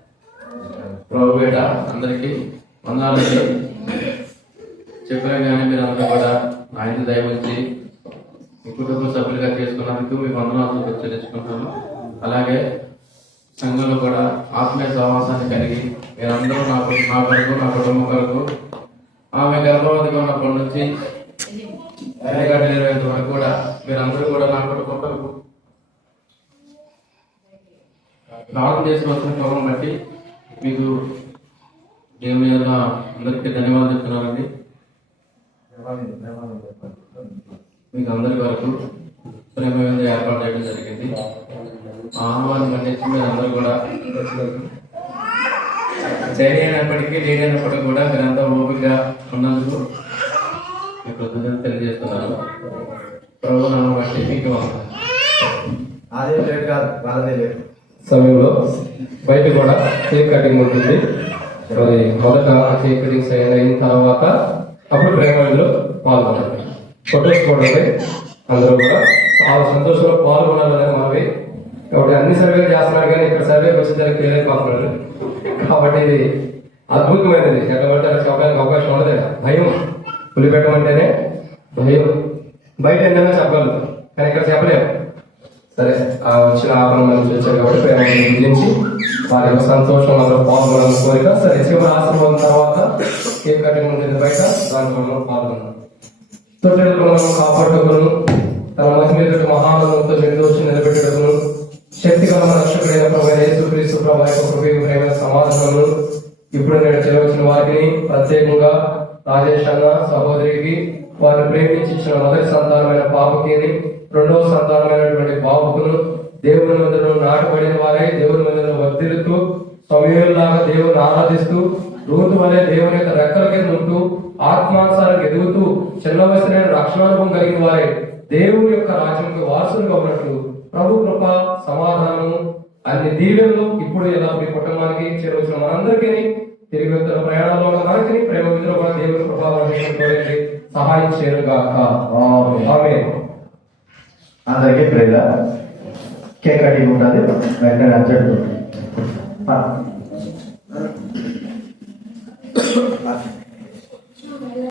ప్రభు బేట అందరికీ వందనాలు. చెప్పినా కానీ మీరు అందరూ కూడా నా ఇంటి దయ వచ్చి మీ కుటుంబ సభ్యులుగా చేసుకున్నందుకు మీ వందనాలు చెల్లించుకుంటున్నాను. అలాగే సంఘంలో కూడా ఆత్మీయ సహవాసాన్ని కలిగి మీరందరూ నా కొరకు నా కుటుంబం కొరకు ఆమె గర్భవతిగా ఉన్నప్పటి నుంచి 20 వరకు కూడా మీరందరూ కూడా నా కుటుంబం కొరకు ప్రార్థన చేసి వచ్చిన క్రమం బట్టి మీకు దేవుని మీద అందరికీ ధన్యవాదాలు చెప్తున్నానండి. మీకు అందరి వరకు ప్రేమ మీద ఏర్పాటు చేయడం జరిగింది. ఆహ్వానం పండించి మీరు అందరూ కూడా ధైర్యం అయినప్పటికీ లేట్ అయినప్పటికీ కూడా మీరంతా ఓపికగా ఉన్నందుకు మీ కృతజ్ఞత తెలియజేస్తున్నాను. ప్రభు నామం బట్టి మీకు అదే లేట్ కాదు, వాళ్ళదే లేట్. సమయంలో బయట కూడా కేక్ కటింగ్ ఉంటుంది. మరి మొదట కేక్ కటింగ్స్ అయిన తర్వాత అప్పుడు ప్రేమలో పాల్గొనాలి. ఫొటోస్ కూడా అందరూ కూడా చాలా సంతోషంలో పాల్గొనాలని మనవి. కాబట్టి అన్ని సర్వేలు చేస్తున్నారు కానీ ఇక్కడ సర్వేకి వచ్చేసరికి తెలియకపోతున్నాడు. కాబట్టి ఇది అద్భుతమైనది. ఎటువంటి చెప్పడానికి అవకాశం ఉండదు. భయం, పులి పెట్టమంటేనే భయం. బయట ఏంటన్నా చెప్పగలదు, కానీ ఇక్కడ చెప్పలేము. సరే, ఆ వచ్చిన ఆపణ నుంచి వచ్చారు కాబట్టి ప్రేమను గురించి వారి యొక్క సంతోషంలో పాల్గొనాలని కోరిక. సరే, చివరి ఆశీర్వాదం తర్వాత కేక్ కటింగ్ ఉంటుంది బయట, దాంట్లో మనం పాల్గొన్నాం. తొట్టెలను కాపాడుకును, తన మహిమేదుటి మహానందంతో నిర్దోషి నిలబెట్టడమును, శక్తిగల రక్షకుడైన ప్రభు యేసుక్రీస్తు ప్రభు యొక్క కృపయు ప్రేమ సమాధానమును ఇప్పుడు నేను చెలవచ్చిన వారిని, ప్రత్యేకంగా రాజేష్ అన్న సహోదరికి, వారిని ప్రేమించి ఇచ్చిన మొదటి సంతానమైన పాపకి, రెండవ సంతానమైనటువంటి బాబుకును, దేవుని మందిరం నాటబడిన వారై దేవుని మందిరం వర్ధిల్లుతూ సమయంలాగా దేవుని ఆరాధిస్తూ రూతు వలె దేవుని యొక్క రెక్కల కింద ఉంటూ ఆత్మానుసారంగా ఎదుగుతూ చిన్న వయసులైన రక్షణానుభవం కలిగిన వారే దేవుని యొక్క రాజ్యానికి వారసులుగా ఉన్నట్లు ప్రభు కృప సమాధానము అన్ని దీవెనలు ఇప్పుడు ఎలా ఈ కుటుంబానికి చేరవచ్చిన మనందరికీ, తిరిగి వెళ్తున్న ప్రయాణంలో ఉన్న మనకి, ప్రేమ విధులు కూడా దేవుని కృప సహాయం చేయనుగాక. ఆమేన్. అందరికీ ప్రేదా కేక్ కటింగ్ ఉంటుంది, వెంటనే అర్జెంట్.